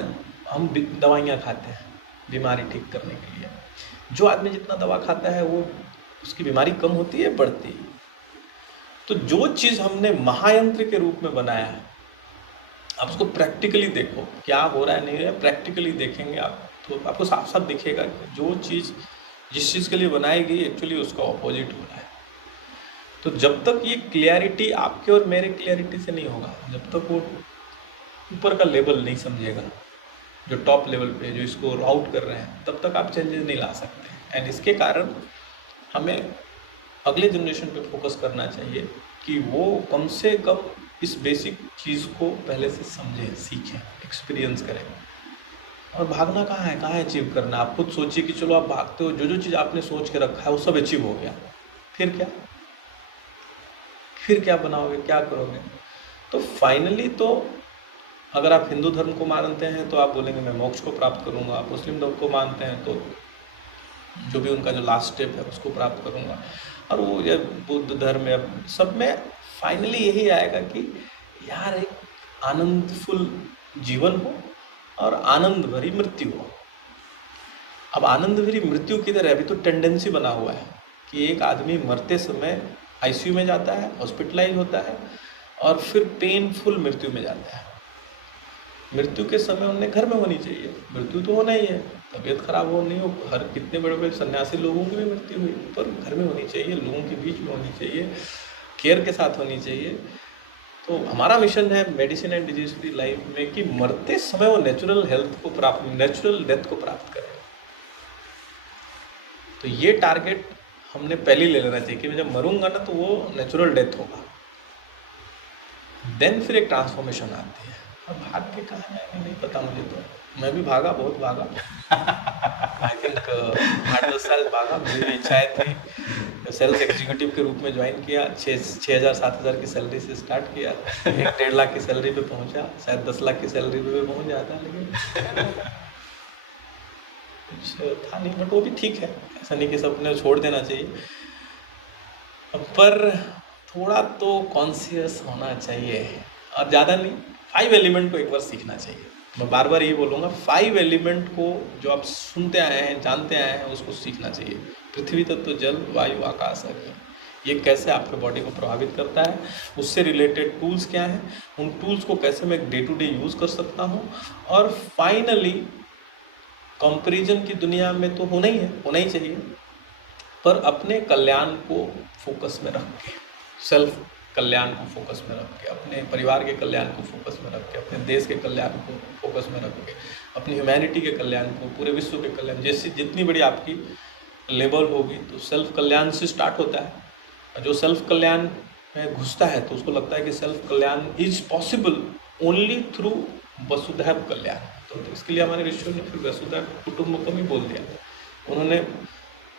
हम दवाइयाँ खाते हैं बीमारी ठीक करने के लिए। जो आदमी जितना दवा खाता है वो उसकी बीमारी कम होती है, बढ़ती है। तो जो चीज़ हमने महायंत्र के रूप में बनाया है, आप उसको प्रैक्टिकली देखो क्या हो रहा है नहीं हो रहा है, प्रैक्टिकली देखेंगे आप तो आपको साफ साफ दिखेगा कि जो चीज़ जिस चीज़ के लिए बनाई गई एक्चुअली उसका ऑपोजिट हो रहा है। तो जब तक ये क्लियरिटी आपके और मेरे क्लियरिटी से नहीं होगा, जब तक वो ऊपर का लेवल नहीं समझेगा, जो टॉप लेवल पे जो इसको राउट कर रहे हैं, तब तक आप चेंजेस नहीं ला सकते। एंड इसके कारण हमें अगले जनरेशन पे फोकस करना चाहिए कि वो कम से कम इस बेसिक चीज़ को पहले से समझें, सीखें, एक्सपीरियंस करें। और भागना कहाँ है, कहाँ अचीव करना है? आप खुद सोचिए कि चलो आप भागते हो, जो जो चीज़ आपने सोच के रखा है वो सब अचीव हो गया, फिर क्या? फिर क्या बनाओगे, क्या करोगे? तो फाइनली तो अगर आप हिंदू धर्म को मानते हैं तो आप बोलेंगे मैं मोक्ष को प्राप्त करूँगा, आप मुस्लिम धर्म को मानते हैं तो जो भी उनका जो लास्ट स्टेप है उसको प्राप्त करूँगा, और वो ये बुद्ध धर्म या सब में फाइनली यही आएगा कि यार एक आनंदफुल जीवन हो और आनंद भरी मृत्यु हो। अब आनंद भरी मृत्यु किधर है? अभी तो टेंडेंसी बना हुआ है कि एक आदमी मरते समय आईसीयू में जाता है, हॉस्पिटलाइज होता है और फिर पेनफुल मृत्यु में जाता है। मृत्यु के समय उन्हें घर में होनी चाहिए, मृत्यु तो होना ही है, तबीयत खराब हो नहीं हो, हर कितने बड़े बड़े सन्यासी लोगों की भी मृत्यु हुई, पर घर में होनी चाहिए, लोगों के बीच में होनी चाहिए, केयर के साथ होनी चाहिए। तो हमारा मिशन है medicine and disease free life में कि मरते समय वो नेचुरल हेल्थ को प्राप्त, नेचुरल डेथ को प्राप्त करें। तो ये टारगेट हमने पहले ले लेना चाहिए कि मैं जब मरूंगा ना तो वो नेचुरल डेथ होगा, देन फिर एक ट्रांसफॉर्मेशन आती है। अब भाग के कहाँ जाएंगे नहीं पता मुझे, तो मैं भी भागा, बहुत भागा। आई थिंक 8-10 साल भागा, मेरी भी इच्छाएं थी। सेल्स एग्जीक्यूटिव के रूप में ज्वाइन किया, 6,000-7,000 की सैलरी से स्टार्ट किया, 1-1.5 लाख की सैलरी पे पहुंचा, शायद 10 लाख की सैलरी पे पहुंच जाता, लेकिन कुछ था नहीं। बट वो भी ठीक है, ऐसा नहीं कि सबने छोड़ देना चाहिए, पर थोड़ा तो कॉन्शियस होना चाहिए, और ज़्यादा नहीं, 5 एलिमेंट को एक बार सीखना चाहिए। मैं बार बार यही बोलूँगा, 5 एलिमेंट को जो आप सुनते आए हैं, जानते आए हैं, उसको सीखना चाहिए। पृथ्वी तत्व, जल, वायु, आकाश, अग्नि, ये कैसे आपके बॉडी को प्रभावित करता है, उससे रिलेटेड टूल्स क्या हैं, उन टूल्स को कैसे मैं डे टू डे यूज़ कर सकता हूँ, और फाइनली कंपैरिजन की दुनिया में तो होना ही चाहिए, पर अपने कल्याण को फोकस में रख के, सेल्फ कल्याण को फोकस में रख के, अपने परिवार के कल्याण को फोकस में रख के, अपने देश के कल्याण को फोकस में रख के, अपनी ह्यूमैनिटी के कल्याण को, पूरे विश्व के कल्याण, जैसी जितनी बड़ी आपकी लेवल होगी तो सेल्फ कल्याण से स्टार्ट होता है। जो सेल्फ कल्याण में घुसता है तो उसको लगता है कि self Kalyan is possible only through वसुधैव कल्याण। तो इसके लिए हमारे ऋषियों ने फिर वसुधैव कुटुंबकम ही बोल दिया, उन्होंने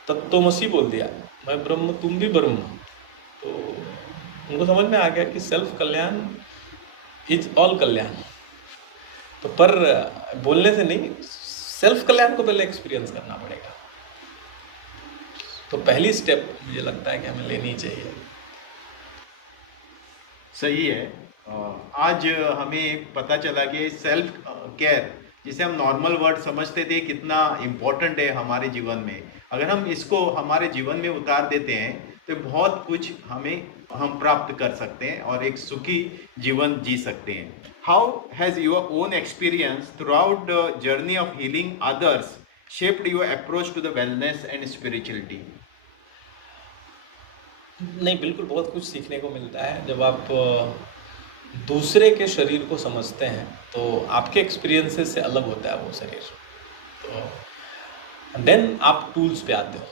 तत्वमसी बोल दिया, मैं ब्रह्म तुम भी ब्रह्म। तो उनको समझ में आ गया कि सेल्फ कल्याण इज ऑल कल्याण। तो पर बोलने से नहीं, सेल्फ कल्याण को पहले एक्सपीरियंस करना पड़ेगा। तो पहली स्टेप मुझे लगता है कि हमें लेनी चाहिए। सही है। आज हमें पता चला कि सेल्फ केयर, जिसे हम नॉर्मल वर्ड समझते थे, कितना इम्पोर्टेंट है हमारे जीवन में। अगर हम इसको हमारे जीवन में उतार देते हैं तो बहुत कुछ हम प्राप्त कर सकते हैं और एक सुखी जीवन जी सकते हैं। How has your own experience throughout the journey of healing others shaped your approach to the wellness and spirituality? नहीं, बिल्कुल बहुत कुछ सीखने को मिलता है जब आप दूसरे के शरीर को समझते हैं, तो आपके एक्सपीरियंसेस से अलग होता है वो शरीर। तो देन आप टूल्स पे आते हो।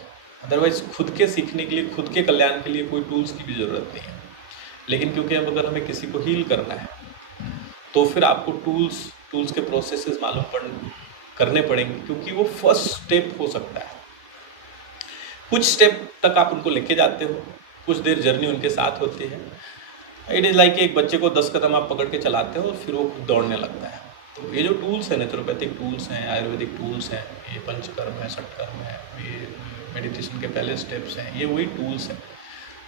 अदरवाइज खुद के सीखने के लिए, खुद के कल्याण के लिए कोई टूल्स की भी ज़रूरत नहीं है। लेकिन क्योंकि अब अगर हमें किसी को हील करना है तो फिर आपको टूल्स के प्रोसेसेस करने पड़ेंगे, क्योंकि वो फर्स्ट स्टेप हो सकता है। कुछ स्टेप तक आप उनको लेके जाते हो, कुछ देर जर्नी उनके साथ होती है। इट इज़ लाइक एक बच्चे को 10 कदम आप पकड़ के चलाते हो और फिर वो खुद दौड़ने लगता है। तो ये जो टूल्स हैं, नेचुरोपैथिक टूल्स हैं, आयुर्वेदिक टूल्स हैं, ये पंचकर्म है, षटकर्म है, ये मेडिटेशन के पहले स्टेप्स हैं, ये वही टूल्स हैं।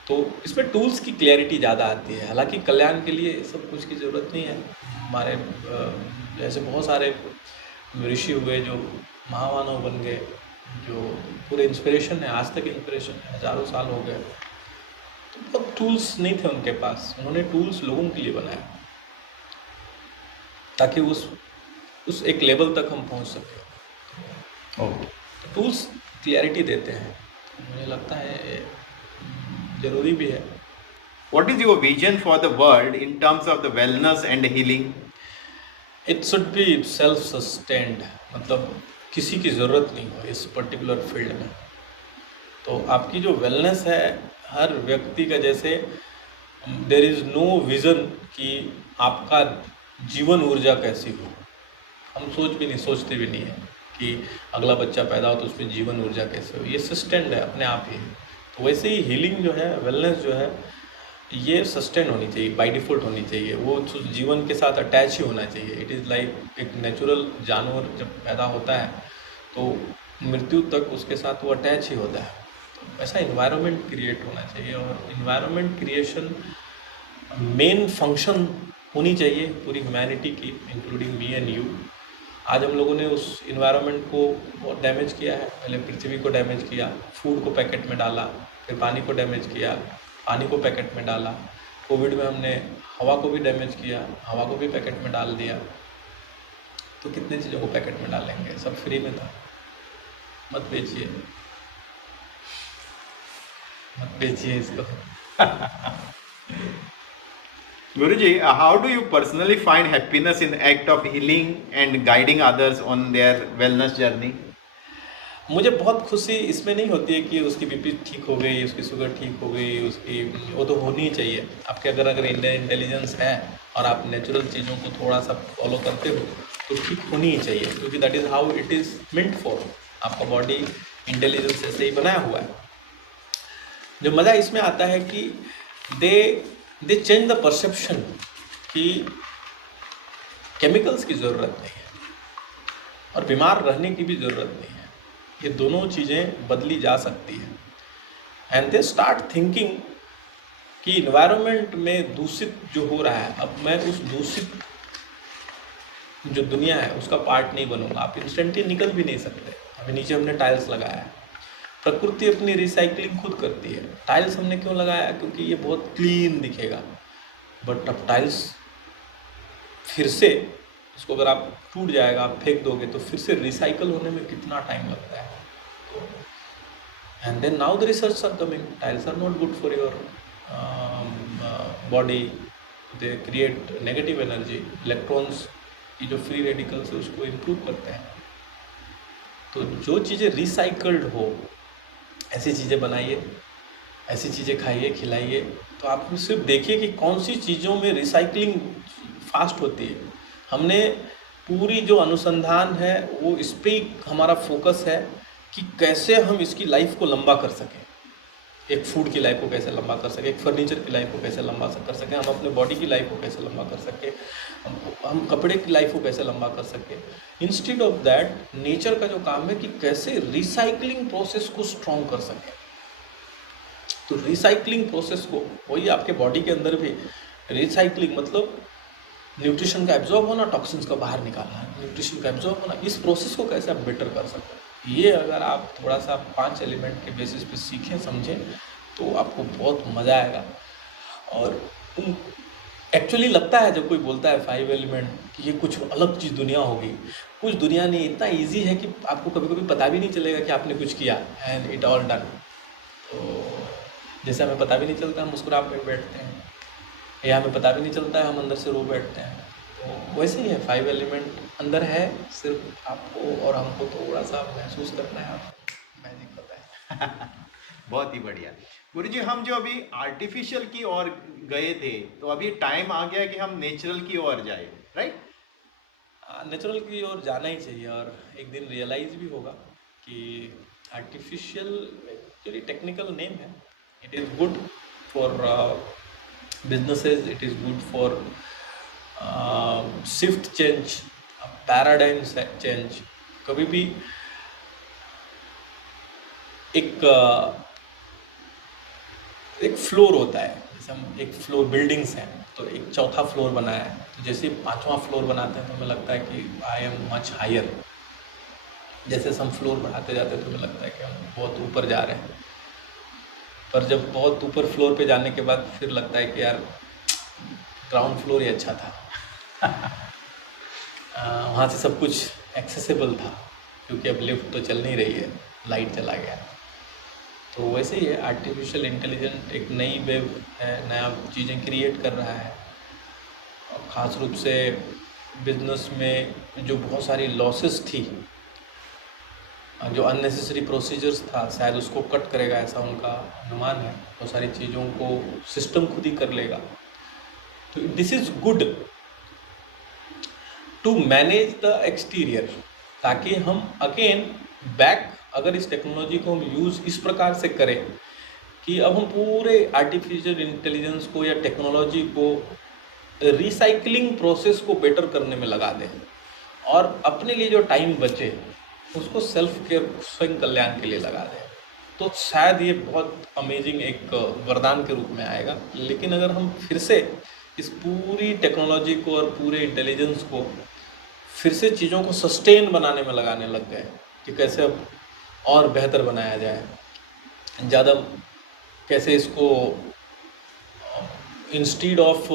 तो इसमें टूल्स की क्लैरिटी ज़्यादा आती है। हालांकि कल्याण के लिए सब कुछ की ज़रूरत नहीं है। हमारे जैसे बहुत सारे ऋषि हुए जो महामानव बन गए, जो पूरे इंस्पिरेशन है, आज तक इंस्पिरेशन है, हज़ारों साल हो गए। तो बहुत टूल्स नहीं थे उनके पास, उन्होंने टूल्स लोगों के लिए बनाया ताकि उस एक लेवल तक हम पहुंच सकें। टूल्स क्लैरिटी देते हैं, मुझे लगता है जरूरी भी है। What is your vision for the world in terms of the wellness and healing? It should be self sustained, मतलब किसी की ज़रूरत नहीं हो इस पर्टिकुलर फील्ड में। तो आपकी जो वेलनेस है, हर व्यक्ति का, जैसे देयर इज़ नो विज़न कि आपका जीवन ऊर्जा कैसी हो। हम सोचते भी नहीं है कि अगला बच्चा पैदा हो तो उसमें जीवन ऊर्जा कैसे हो। ये सस्टेन्ड है अपने आप ही। तो वैसे ही हीलिंग जो है, वेलनेस जो है, ये सस्टेन होनी चाहिए, बाय डिफ़ॉल्ट होनी चाहिए। वो जीवन के साथ अटैच ही होना चाहिए। इट इज़ लाइक एक नेचुरल जानवर जब पैदा होता है तो मृत्यु तक उसके साथ वो अटैच ही होता है। तो ऐसा इन्वायरमेंट क्रिएट होना चाहिए, और इन्वायरमेंट क्रिएशन मेन फंक्शन होनी चाहिए पूरी ह्यूमैनिटी की, इंक्लूडिंग मी एंड यू। आज हम लोगों ने उस इन्वायरमेंट को बहुत डैमेज किया है। पहले पृथ्वी को डैमेज किया, फूड को पैकेट में डाला, फिर पानी को डैमेज किया, पानी को पैकेट में डाला। कोविड में हमने हवा को भी डैमेज किया, हवा को भी पैकेट में डाल दिया। तो कितने चीज़ों को पैकेट में डालेंगे, सब फ्री में था। मत बेचिए इसको। Guruji, how do you personally find happiness in the act of healing and guiding others on their wellness journey? मुझे बहुत खुशी इसमें नहीं होती है कि उसकी बीपी ठीक हो गई, उसकी शुगर ठीक हो गई, उसकी, वो तो होनी ही चाहिए। आपके अगर इंटेलिजेंस है और आप नेचुरल चीज़ों को थोड़ा सा फॉलो करते हो तो ठीक होनी ही चाहिए, क्योंकि that is how it is meant for. आपका बॉडी इंटेलिजेंस से ही बनाया हुआ है। जो मज़ा इसमें आता है कि दे चेंज द परसेप्शन कि केमिकल्स की ज़रूरत नहीं है और बीमार रहने की भी ज़रूरत नहीं है। ये दोनों चीज़ें बदली जा सकती है। एंड दे स्टार्ट थिंकिंग कि इन्वायरमेंट में दूषित जो हो रहा है, अब मैं उस दूषित जो दुनिया है उसका पार्ट नहीं बनूंगा। आप इंस्टेंटली निकल भी नहीं सकते। अभी नीचे हमने टाइल्स लगाया है, प्रकृति अपनी रिसाइकलिंग खुद करती है। टाइल्स हमने क्यों लगाया? क्योंकि ये बहुत क्लीन दिखेगा। बट अब टाइल्स फिर से, उसको अगर आप टूट जाएगा, आप फेंक दोगे तो फिर से रिसाइकल होने में कितना टाइम लगता है। And then now the research are coming, tiles are not good for your body, they create negative energy. Electrons की जो फ्री रेडिकल्स है उसको इम्प्रूव करते हैं। तो जो चीज़ें रिसाइकल्ड हो ऐसी चीज़ें बनाइए, ऐसी चीज़ें खाइए, खिलाइए। तो आप सिर्फ देखिए कि कौन सी चीज़ों में रिसाइकलिंग फास्ट होती है। हमने पूरी जो अनुसंधान है वो इस पर ही हमारा फोकस है कि कैसे हम इसकी लाइफ को लंबा कर सकें। एक फूड की लाइफ को कैसे लंबा कर सकें, एक फर्नीचर की लाइफ को कैसे लंबा कर सकें, हम अपने बॉडी की लाइफ को कैसे लंबा कर सकें, हम कपड़े की लाइफ को कैसे लंबा कर सकें। इंस्टेड ऑफ दैट, नेचर का जो काम है कि कैसे रिसाइकलिंग प्रोसेस को स्ट्रॉन्ग कर सकें। तो रिसाइकलिंग प्रोसेस को, वही आपके बॉडी के अंदर भी रिसाइकलिंग मतलब न्यूट्रिशन का एब्जॉर्ब होना, टॉक्सिन्स का बाहर निकालना, न्यूट्रिशन का एब्जॉर्ब होना, इस प्रोसेस को कैसे आप बेटर कर सकते हैं, ये अगर आप थोड़ा सा 5 एलिमेंट के बेसिस पे सीखें समझें तो आपको बहुत मज़ा आएगा। और एक्चुअली लगता है जब कोई बोलता है 5 एलिमेंट कि ये कुछ अलग चीज़ दुनिया होगी, कुछ दुनिया नहीं, इतना ईजी है कि आपको कभी कभी पता भी नहीं चलेगा कि आपने कुछ किया, एंड इट ऑल डन। तो जैसे हमें पता भी नहीं चलता हम मुस्कुरा पे बैठते हैं, या हमें पता भी नहीं चलता है हम अंदर से रो बैठते हैं। तो वैसे ही है, 5 एलिमेंट अंदर है, सिर्फ आपको और हमको थोड़ा सा महसूस करना है, आपको मैजिक पता है। बहुत ही बढ़िया। गुरुजी, हम जो अभी आर्टिफिशियल की ओर गए थे, तो अभी टाइम आ गया कि हम नेचुरल की ओर जाए, राइट? नेचुरल की ओर जाना ही चाहिए, और एक दिन रियलाइज़ भी होगा कि आर्टिफिशियल एक्चुअली टेक्निकल नेम है। It is good for businesses, it is good for shift change, paradigm change. कभी भी एक एक फ्लोर होता है, जैसे हम एक फ्लोर बिल्डिंग्स हैं तो एक चौथा फ्लोर बनाया है, तो जैसे 5वां फ्लोर बनाते हैं तो हमें लगता है कि आई एम मच हायर। जैसे हम फ्लोर बढ़ाते जाते हैं तो हमें लगता है कि हम बहुत ऊपर जा रहे हैं, पर जब बहुत ऊपर फ्लोर पे जाने के बाद फिर लगता है कि यार ग्राउंड फ्लोर ही अच्छा था। वहाँ से सब कुछ एक्सेसिबल था, क्योंकि अब लिफ्ट तो चल नहीं रही है, लाइट चला गया। तो वैसे ही है, आर्टिफिशियल इंटेलिजेंट एक नई वेव है, नया चीज़ें क्रिएट कर रहा है। और ख़ास रूप से बिजनेस में जो बहुत सारी लॉसेस थी, जो अननेसेसरी प्रोसीजर्स था, शायद उसको कट करेगा, ऐसा उनका अनुमान है। बहुत सारी चीज़ों को सिस्टम खुद ही कर लेगा। तो this is good to manage the exterior, ताकि हम अगेन बैक, अगर इस टेक्नोलॉजी को हम यूज़ इस प्रकार से करें कि अब हम पूरे आर्टिफिशियल इंटेलिजेंस को या टेक्नोलॉजी को रिसाइकलिंग प्रोसेस को बेटर करने में लगा दें, और अपने लिए जो टाइम बचे उसको सेल्फ केयर, स्वयं कल्याण के लिए लगा दें, तो शायद ये बहुत अमेजिंग एक वरदान के रूप में आएगा। लेकिन अगर हम फिर से इस पूरी टेक्नोलॉजी को और पूरे इंटेलिजेंस को फिर से चीज़ों को सस्टेन बनाने में लगाने लग गए कि कैसे अब और बेहतर बनाया जाए, ज़्यादा कैसे इसको इंस्टीड ऑफ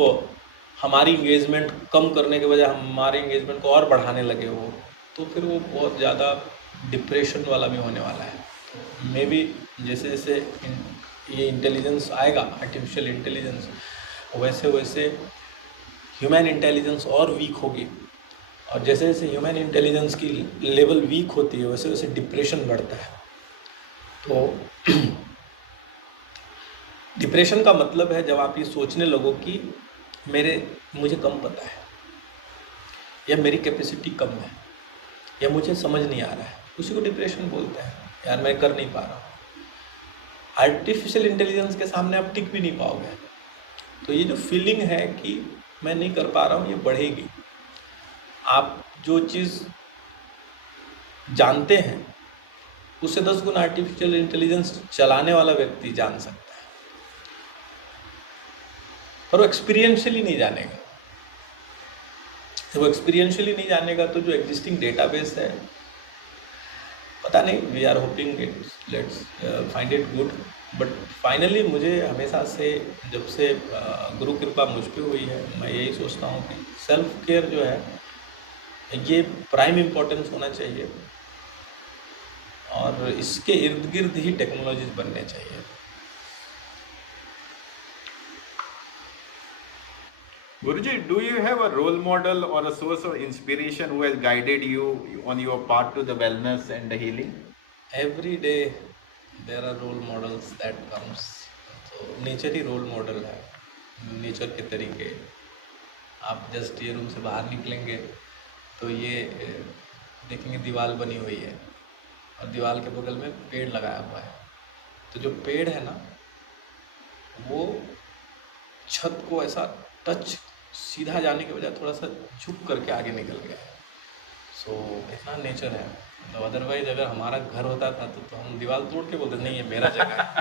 हमारी इंगेजमेंट कम करने के बजाय हमारे इंगेजमेंट को और बढ़ाने लगे वो, तो फिर वो बहुत ज़्यादा डिप्रेशन वाला भी होने वाला है। तो मे बी जैसे जैसे ये इंटेलिजेंस आएगा, आर्टिफिशियल इंटेलिजेंस, वैसे वैसे ह्यूमन इंटेलिजेंस और वीक होगी, और जैसे जैसे ह्यूमन इंटेलिजेंस की लेवल वीक होती है वैसे वैसे डिप्रेशन बढ़ता है। तो डिप्रेशन का मतलब है जब आप ये सोचने लगो कि मुझे कम पता है, या मेरी कैपेसिटी कम है, या मुझे समझ नहीं आ रहा है, उसी को डिप्रेशन बोलते हैं। यार मैं कर नहीं पा रहा हूँ। आर्टिफिशियल इंटेलिजेंस के सामने आप टिक भी नहीं पाओगे। तो ये जो फीलिंग है कि मैं नहीं कर पा रहा हूँ, ये बढ़ेगी। आप जो चीज़ जानते हैं उससे 10 गुना आर्टिफिशियल इंटेलिजेंस चलाने वाला व्यक्ति जान सकता है, पर वो एक्सपीरियंशियली नहीं जानेगा। वो एक्सपीरियंशियली नहीं जानेगा तो जो एग्जिस्टिंग डेटाबेस है, पता नहीं, we are hoping it, let's find it good. But finally मुझे हमेशा से, जब से गुरु कृपा मुझ पे हुई है, मैं यही सोचता हूँ कि सेल्फ केयर जो है ये प्राइम इम्पोर्टेंस होना चाहिए, और इसके इर्द गिर्द ही टेक्नोलॉजीज बनने चाहिए। Guruji, do you have a role model or a source of inspiration who has guided you on your path to the wellness and the healing? Every day there are role models that comes. तो nature ही role model है, nature के तरीके। आप just ये room से बाहर निकलेंगे तो ये देखेंगे दीवार बनी हुई है, और दीवार के बगल में पेड़ लगाया हुआ है। तो जो पेड़ है ना, वो छत को ऐसा टच सीधा जाने के बजाय थोड़ा सा झुक करके आगे निकल गया है। सो इतना नेचर है। मतलब अदरवाइज अगर हमारा घर होता था तो हम दीवार तोड़ के बोलते नहीं, ये मेरा जगह है।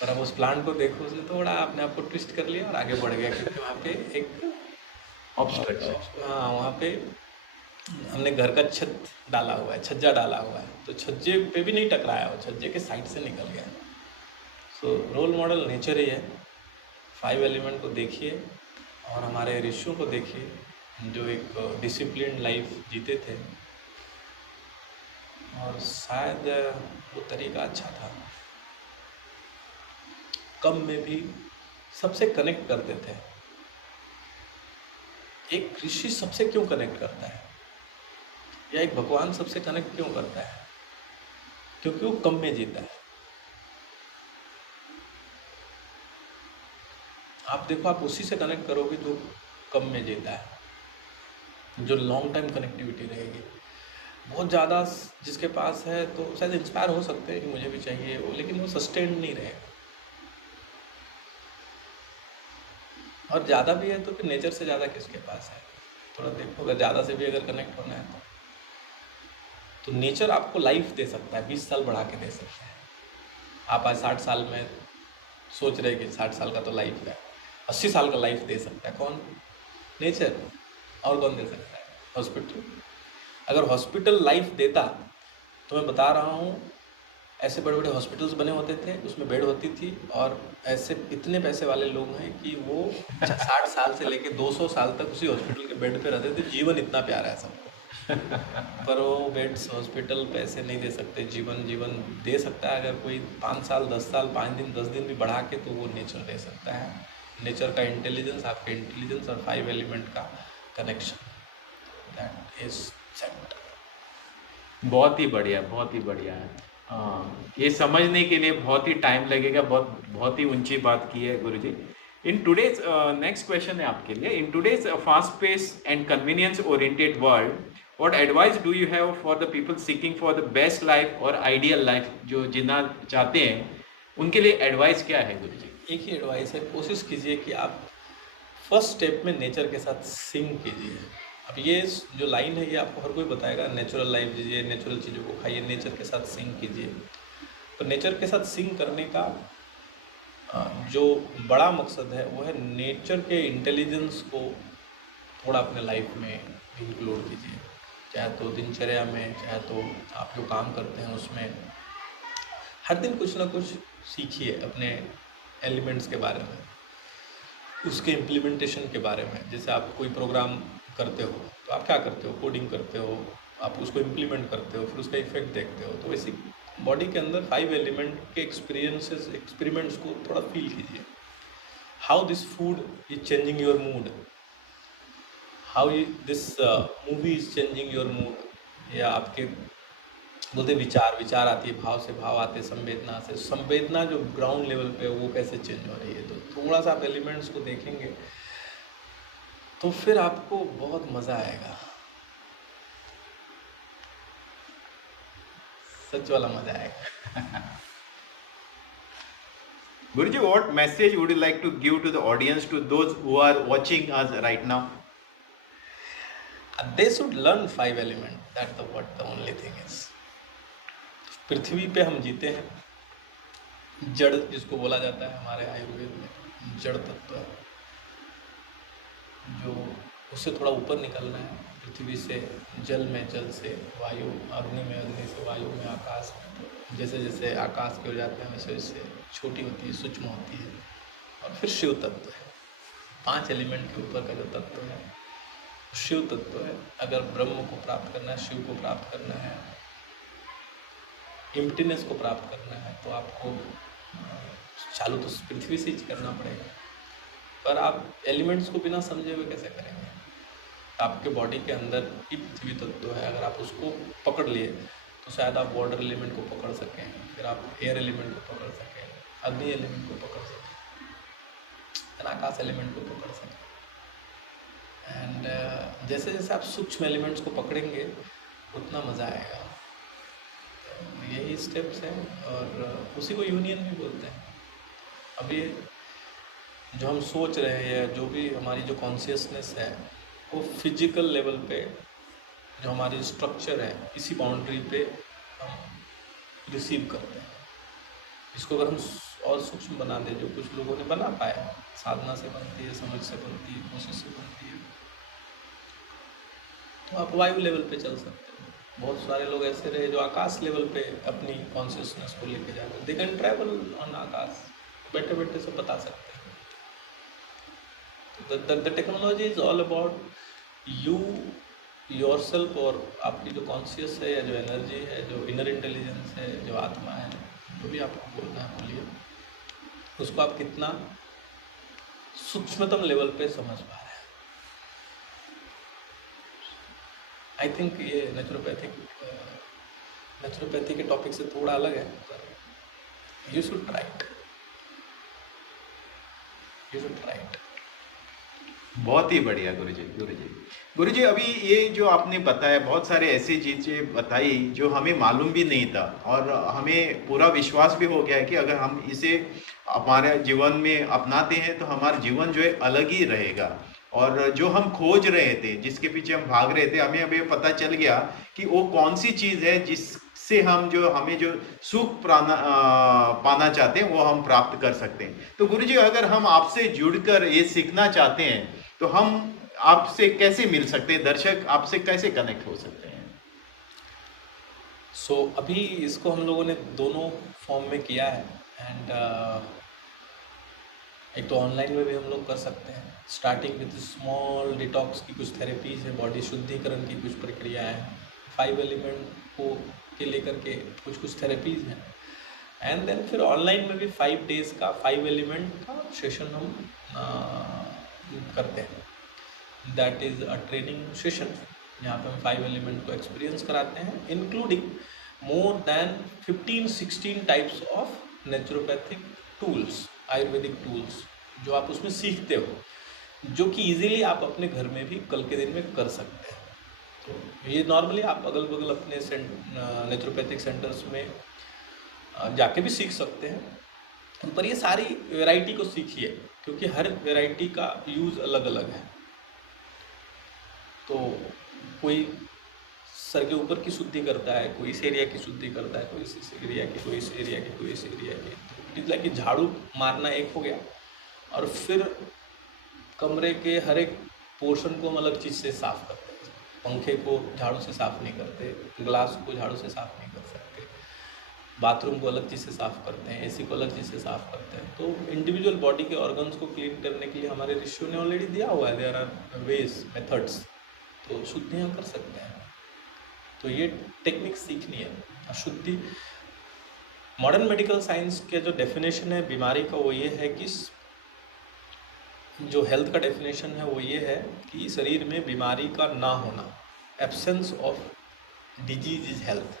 पर अब उस प्लांट को देखो, उसने थोड़ा अपने आप को ट्विस्ट कर लिया और आगे बढ़ गया, क्योंकि वहाँ पे एक Obstruction. हाँ, वहाँ पे हमने घर का छत डाला हुआ है, छज्जा डाला हुआ है, तो छज्जे पे भी नहीं टकराया, वो छज्जे के साइड से निकल गया। सो रोल मॉडल नेचर ही है। 5 एलिमेंट को देखिए और हमारे ऋषियों को देखिए जो एक डिसिप्लिन लाइफ जीते थे, और शायद वो तरीका अच्छा था। कम में भी सबसे कनेक्ट करते थे। एक ऋषि सबसे क्यों कनेक्ट करता है, या एक भगवान सबसे कनेक्ट क्यों करता है? क्योंकि वो कम में जीता है। आप देखो, आप उसी से कनेक्ट करोगे जो कम में जीता है, जो लॉन्ग टाइम कनेक्टिविटी रहेगी। बहुत ज़्यादा जिसके पास है तो शायद इंस्पायर हो सकते हैं कि मुझे भी चाहिए वो, लेकिन वो सस्टेन नहीं रहेगा। और ज़्यादा भी है तो फिर नेचर से ज़्यादा किसके पास है? थोड़ा देखो, अगर ज़्यादा से भी अगर कनेक्ट होना है तो नेचर आपको लाइफ दे सकता है, 20 साल बढ़ा के दे सकता है। आप आज 60 साल में सोच रहे कि 60 साल का तो लाइफ है, 80 साल का लाइफ दे सकता है कौन? नेचर। और कौन दे सकता है? हॉस्पिटल। अगर हॉस्पिटल लाइफ देता तो मैं बता रहा हूँ, ऐसे बड़े बड़े हॉस्पिटल्स बने होते थे, उसमें बेड होती थी, और ऐसे इतने पैसे वाले लोग हैं कि वो 60 साल से लेके 200 साल तक उसी हॉस्पिटल के बेड पे रहते थे। जीवन इतना प्यारा है सबको। पर वो बेड्स, हॉस्पिटल पैसे नहीं दे सकते। जीवन जीवन दे सकता है अगर कोई 5 साल, 10 साल, 5 दिन, 10 दिन भी बढ़ा के, तो वो नेचर दे सकता है। नेचर का इंटेलिजेंस, आपके इंटेलिजेंस और 5 एलिमेंट का कनेक्शन, दैट इज सेट। बहुत ही बढ़िया, बहुत ही बढ़िया है। ये समझने के लिए बहुत ही टाइम लगेगा। बहुत बहुत ही ऊंची बात की है Guruji. In today's next question है आपके लिए। In today's fast pace and convenience oriented world, what advice do you have for the people seeking for the best life और आइडियल लाइफ, जो जीना चाहते हैं, उनके लिए एडवाइस क्या है गुरुजी? एक ही एडवाइस है, कोशिश कीजिए कि आप फर्स्ट स्टेप में नेचर के साथ सिंक कीजिए। अब ये जो लाइन है ये आपको हर कोई बताएगा, नेचुरल लाइफ जीजिए, नेचुरल चीज़ों को खाइए, नेचर के साथ सिंक कीजिए। तो नेचर के साथ सिंक करने का जो बड़ा मकसद है वो है नेचर के इंटेलिजेंस को थोड़ा अपने लाइफ में इंक्लूड कीजिए। चाहे तो दिनचर्या में, चाहे तो आप जो काम करते हैं उसमें, हर दिन कुछ ना कुछ सीखिए अपने एलिमेंट्स के बारे में, उसके इम्प्लीमेंटेशन के बारे में। जैसे आप कोई प्रोग्राम करते हो तो आप क्या करते हो? कोडिंग करते हो, आप उसको इम्प्लीमेंट करते हो, फिर उसका इफेक्ट देखते हो। तो वैसे बॉडी के अंदर 5 एलिमेंट के एक्सपेरिमेंट्स को थोड़ा फील कीजिए। How this food is changing your mood, how this movie is changing your mood, या आपके बोलते विचार आती है, भाव से भाव आते, संवेदना से संवेदना जो ग्राउंड लेवल पे है वो कैसे चेंज हो रही है। तो थोड़ा सा आप एलिमेंट्स को देखेंगे तो फिर आपको बहुत मज़ा आएगा, सच वाला मज़ा आएगा। Guruji, what message would you like to give to the audience, to those who are watching us right now? They should learn 5 element, that the what the only thing is। पृथ्वी पे हम जीते हैं, जड़ जिसको बोला जाता है हमारे आयुर्वेद में, जड़ तत्व है, जो उससे थोड़ा ऊपर निकलना है। पृथ्वी से जल में, जल से वायु, अग्नि में, अग्नि से वायु में, आकाश में। जैसे जैसे आकाश की हो जाते हैं वैसे वैसे छोटी होती है, सूक्ष्म होती है। और फिर शिव तत्व है, 5 एलिमेंट के ऊपर का जो तत्व है शिव तत्व है। अगर ब्रह्म को प्राप्त करना है, शिव को प्राप्त करना है, एम्प्टीनेस को प्राप्त करना है, तो आपको चालू तो पृथ्वी से ही करना पड़ेगा। पर आप एलिमेंट्स को बिना समझे हुए कैसे करेंगे? आपके बॉडी के अंदर ही पृथ्वी तत्व है, अगर आप उसको पकड़ लिए तो शायद आप वाटर एलिमेंट को पकड़ सकें, फिर आप एयर एलिमेंट को पकड़ सकें, अग्नि एलिमेंट को पकड़ सकें, आकाश एलिमेंट को पकड़ सकें। एंड जैसे जैसे आप सूक्ष्म एलिमेंट्स को पकड़ेंगे उतना मज़ा आएगा। तो यही स्टेप्स हैं, और उसी को यूनियन भी बोलते हैं। अब ये जो हम सोच रहे हैं, जो भी हमारी जो कॉन्शियसनेस है, वो फिजिकल लेवल पे जो हमारी स्ट्रक्चर है, इसी बाउंड्री पे हम रिसीव करते हैं। इसको अगर हम और सूक्ष्म बना दें, जो कुछ लोगों ने बना पाया, साधना से बनती है, समझ से बनती है, कोशिश से बनती है, तो आप वायु लेवल पे चल सकते हैं। बहुत सारे लोग ऐसे रहे जो आकाश लेवल पे अपनी कॉन्शियसनेस को लेके जाते हैं। दे कैन ट्रैवल ऑन आकाश, बैठे बैठे सब बता सकते हैं। तो the technology is all about you yourself, और आपकी जो कॉन्शियस है या जो एनर्जी है, जो इनर इंटेलिजेंस है, जो आत्मा है, जो भी आपको बोलना है बोलिए, उसको आप कितना सूक्ष्मतम लेवल पे समझ पा रहे हैं। आई थिंक ये नेचुरोपैथी के टॉपिक से थोड़ा अलग है, you should try it, you should try it. बहुत ही बढ़िया गुरुजी अभी ये जो आपने बताया, बहुत सारे ऐसी चीजें बताई जो हमें मालूम भी नहीं था, और हमें पूरा विश्वास भी हो गया है कि अगर हम इसे हमारे जीवन में अपनाते हैं तो हमारा जीवन जो है अलग ही रहेगा। और जो हम खोज रहे थे, जिसके पीछे हम भाग रहे थे, हमें अभी पता चल गया कि वो कौन सी चीज है जिससे हमें जो सुख पाना चाहते हैं वो हम प्राप्त कर सकते हैं। तो गुरुजी अगर हम आपसे जुड़कर ये सीखना चाहते हैं तो हम आपसे कैसे मिल सकते हैं, दर्शक आपसे कैसे कनेक्ट हो सकते हैं? सो अभी इसको हम लोगों ने दोनों फॉर्म में किया है, एंड एक तो ऑनलाइन में भी हम लोग कर सकते हैं, स्टार्टिंग विद स्मॉल डिटॉक्स की कुछ थेरेपीज है, बॉडी शुद्धिकरण की कुछ प्रक्रियाएं हैं, 5 एलिमेंट को के लेकर के कुछ थेरेपीज हैं, एंड देन फिर ऑनलाइन में भी 5 डेज का 5 एलिमेंट का सेशन हम करते हैं। That is a training session, यहाँ पे हम 5 एलिमेंट को एक्सपीरियंस कराते हैं, including more than 15-16 types of naturopathic tools, Ayurvedic tools, जो आप उसमें सीखते हो, जो कि इजीली आप अपने घर में भी कल के दिन में कर सकते हैं। तो ये नॉर्मली आप अगल बगल अपने नेचुरोपैथिक सेंटर्स में जाके भी सीख सकते हैं, पर ये सारी वैरायटी को सीखिए, क्योंकि हर वैरायटी का यूज़ अलग अलग है। तो कोई सर के ऊपर की शुद्धि करता है, कोई इस एरिया की शुद्धि करता है, कोई इस एरिया की, कोई इस एरिया की, कोई इस एरिया की। तो इट लाइक कि झाड़ू मारना एक हो गया, और फिर कमरे के हर एक पोर्शन को हम अलग चीज़ से साफ करते हैं। पंखे को झाड़ू से साफ नहीं करते, ग्लास को झाड़ू से साफ नहीं कर सकते, बाथरूम को अलग चीज़ से साफ करते हैं, एसी को अलग चीज़ से साफ करते हैं। तो इंडिविजुअल बॉडी के ऑर्गन्स को क्लीन करने के लिए हमारे ऋषियों ने ऑलरेडी दिया हुआ है, देयर आर वेज, मेथड्स, तो शुद्धियाँ कर सकते हैं। तो ये टेक्निक सीखनी है। शुद्धि मॉडर्न मेडिकल साइंस के जो डेफिनेशन है बीमारी का, वो ये है कि जो हेल्थ का डेफिनेशन है वो ये है कि शरीर में बीमारी का ना होना, absence of disease is health,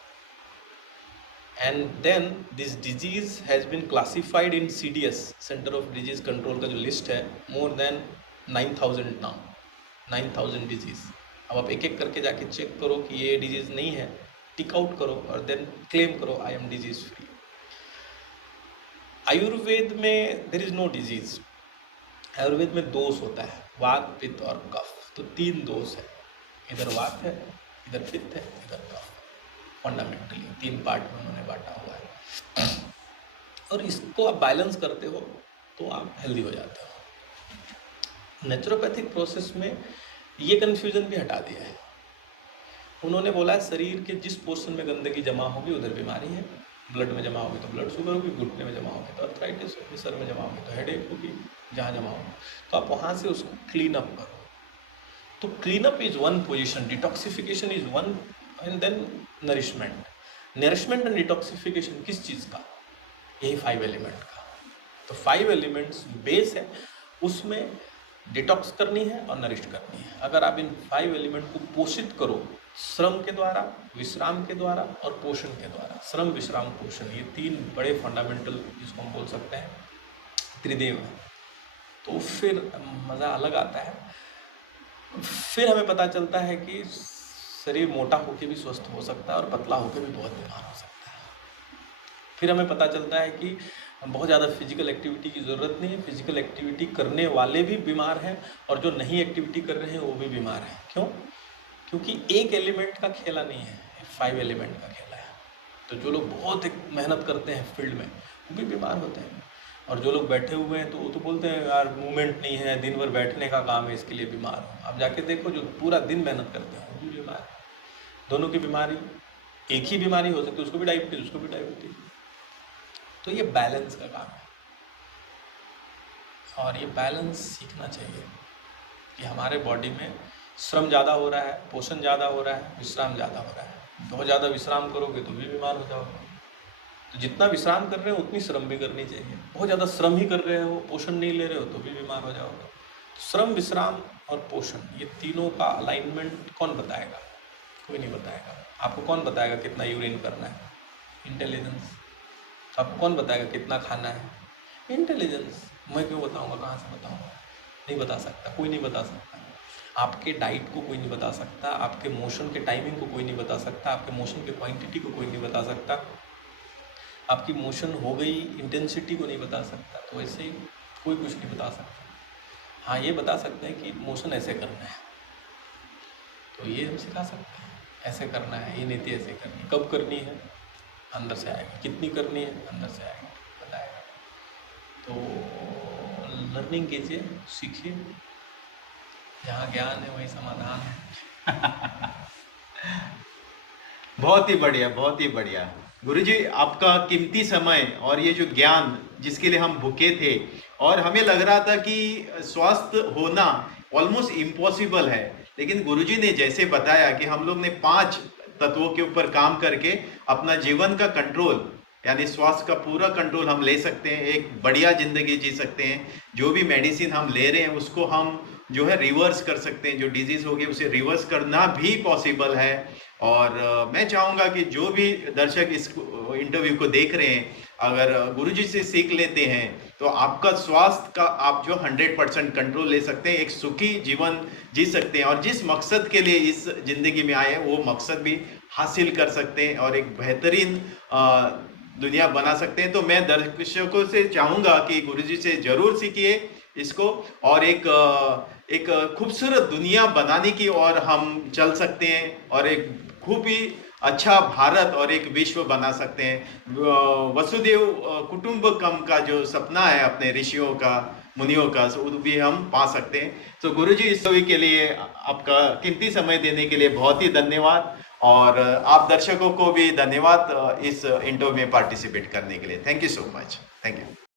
and then this disease has been classified in CDS, centre of disease control का जो लिस्ट है, मोर देन 9,000 नाउ, 9,000 डिजीज। अब आप एक एक करके जाके चेक करो कि ये डिजीज नहीं है, टिक आउट करो और देन क्लेम करो I am disease free. Ayurveda में there is no disease. Ayurveda में दोष होता है, वात, पित्त और कफ। तो 3 दोष है, इधर वात है, इधर पित्त है, इधर कफ। फंडामेंटली 3 पार्ट में उन्होंने बांटा हुआ है, और इसको आप बैलेंस करते हो तो आप हेल्दी हो जाते हो। नेचुरोपैथिक प्रोसेस में ये कन्फ्यूजन भी हटा दिया है। उन्होंने बोला है शरीर के जिस पोर्शन में गंदगी जमा होगी उधर बीमारी है, ब्लड में जमा होगी तो ब्लड शुगर होगी, घुटने में जमा होगी तो अर्थराइटिस होगी, सर में जमा होगी तो हेडेक होगी, जहाँ जमा होगी तो आप वहाँ से उसको क्लीन अप करो। तो clean up is one position, detoxification is one, and then nourishment and detoxification किस चीज़ का? यही 5 एलिमेंट का। तो 5 एलिमेंट्स बेस है, उसमें डिटॉक्स करनी है और नरिश करनी है। अगर आप इन 5 एलिमेंट को पोषित करो श्रम के द्वारा, विश्राम के द्वारा और पोषण के द्वारा, श्रम, विश्राम, पोषण, ये 3 बड़े फंडामेंटल जिसको हम बोल सकते हैं त्रिदेव है, तो फिर मज़ा अलग आता है। फिर हमें पता चलता है कि शरीर मोटा होकर भी स्वस्थ हो सकता है और पतला होकर भी बहुत बीमार हो सकता है। फिर हमें पता चलता है कि बहुत ज़्यादा फिजिकल एक्टिविटी की ज़रूरत नहीं है, फिजिकल एक्टिविटी करने वाले भी बीमार हैं और जो नहीं एक्टिविटी कर रहे हैं वो भी बीमार हैं। क्यों? क्योंकि एक एलिमेंट का खेला नहीं है, 5 एलिमेंट का खेला है। तो जो लोग बहुत मेहनत करते हैं फील्ड में वो भी बीमार होते हैं, और जो लोग बैठे हुए हैं तो वो तो बोलते हैं यार मूवमेंट नहीं है, दिन भर बैठने का काम है, इसके लिए बीमार हो। आप जाके देखो जो पूरा दिन मेहनत करते हैं वो भी बीमार है। दोनों की बीमारी, एक ही बीमारी हो सकती है, उसको भी डायबिटीज, उसको भी डायबिटीज। तो ये बैलेंस का काम है, और ये बैलेंस सीखना चाहिए कि हमारे बॉडी में श्रम ज़्यादा हो रहा है, पोषण ज़्यादा हो रहा है, विश्राम ज़्यादा हो रहा है। बहुत ज़्यादा विश्राम करोगे तो भी बीमार हो जाओगे। तो जितना विश्राम कर रहे हो उतनी श्रम भी करनी चाहिए। बहुत ज़्यादा श्रम ही कर रहे हो, पोषण नहीं ले रहे हो तो भी बीमार हो जाओगे। श्रम, विश्राम और पोषण, ये तीनों का अलाइनमेंट कौन बताएगा? कोई नहीं बताएगा। आपको कौन बताएगा कितना यूरिन करना है? इंटेलिजेंस। आपको कौन बताएगा कितना खाना है? इंटेलिजेंस। मैं क्यों बताऊंगा, कहाँ से बताऊंगा? नहीं बता सकता, कोई नहीं बता सकता। आपके डाइट को कोई नहीं बता सकता, आपके मोशन के टाइमिंग को कोई नहीं बता सकता, आपके मोशन के क्वांटिटी को कोई नहीं बता सकता, आपकी मोशन हो गई इंटेंसिटी को नहीं बता सकता। तो वैसे ही कोई कुछ नहीं बता सकता। हाँ, ये बता सकते हैं कि मोशन ऐसे करना है, तो ये हम सिखा सकते हैं, ऐसे करना है, ये नीति ऐसे करनी है। कब करनी है? अंदर से आएगा। कितनी करनी है? अंदर से आएगा, बताएगा। तो लर्निंग कीजिए, सीखिए। जहाँ ज्ञान है वही समाधान है। बहुत ही बढ़िया, बहुत ही बढ़िया। गुरुजी, आपका कीमती समय और ये जो ज्ञान जिसके लिए हम भूखे थे और हमें लग रहा था कि स्वस्थ होना ऑलमोस्ट इम्पॉसिबल है, लेकिन गुरुजी ने जैसे बताया कि हम लोग ने 5 तत्वों के ऊपर काम करके अपना जीवन का कंट्रोल, यानी स्वास्थ्य का पूरा कंट्रोल हम ले सकते हैं, एक बढ़िया जिंदगी जी सकते हैं। जो भी मेडिसिन हम ले रहे हैं उसको हम जो है रिवर्स कर सकते हैं, जो डिजीज हो गई उसे रिवर्स करना भी पॉसिबल है। और मैं चाहूँगा कि जो भी दर्शक इस इंटरव्यू को देख रहे हैं, अगर गुरुजी से सीख लेते हैं तो आपका स्वास्थ्य का आप जो 100% कंट्रोल ले सकते हैं, एक सुखी जीवन जी सकते हैं, और जिस मकसद के लिए इस जिंदगी में आए हैं वो मकसद भी हासिल कर सकते हैं और एक बेहतरीन दुनिया बना सकते हैं। तो मैं दर्शकों से चाहूँगा कि गुरुजी से जरूर सीखिए इसको, और एक खूबसूरत दुनिया बनाने की ओर हम चल सकते हैं, और एक खूब ही अच्छा भारत और एक विश्व बना सकते हैं। वसुदेव कुटुंबकम का जो सपना है अपने ऋषियों का, मुनियों का, वो भी हम पा सकते हैं। तो गुरुजी, इस सभी के लिए आपका कीमती समय देने के लिए बहुत ही धन्यवाद, और आप दर्शकों को भी धन्यवाद इस इंटरव्यू में पार्टिसिपेट करने के लिए। Thank you so much. Thank you.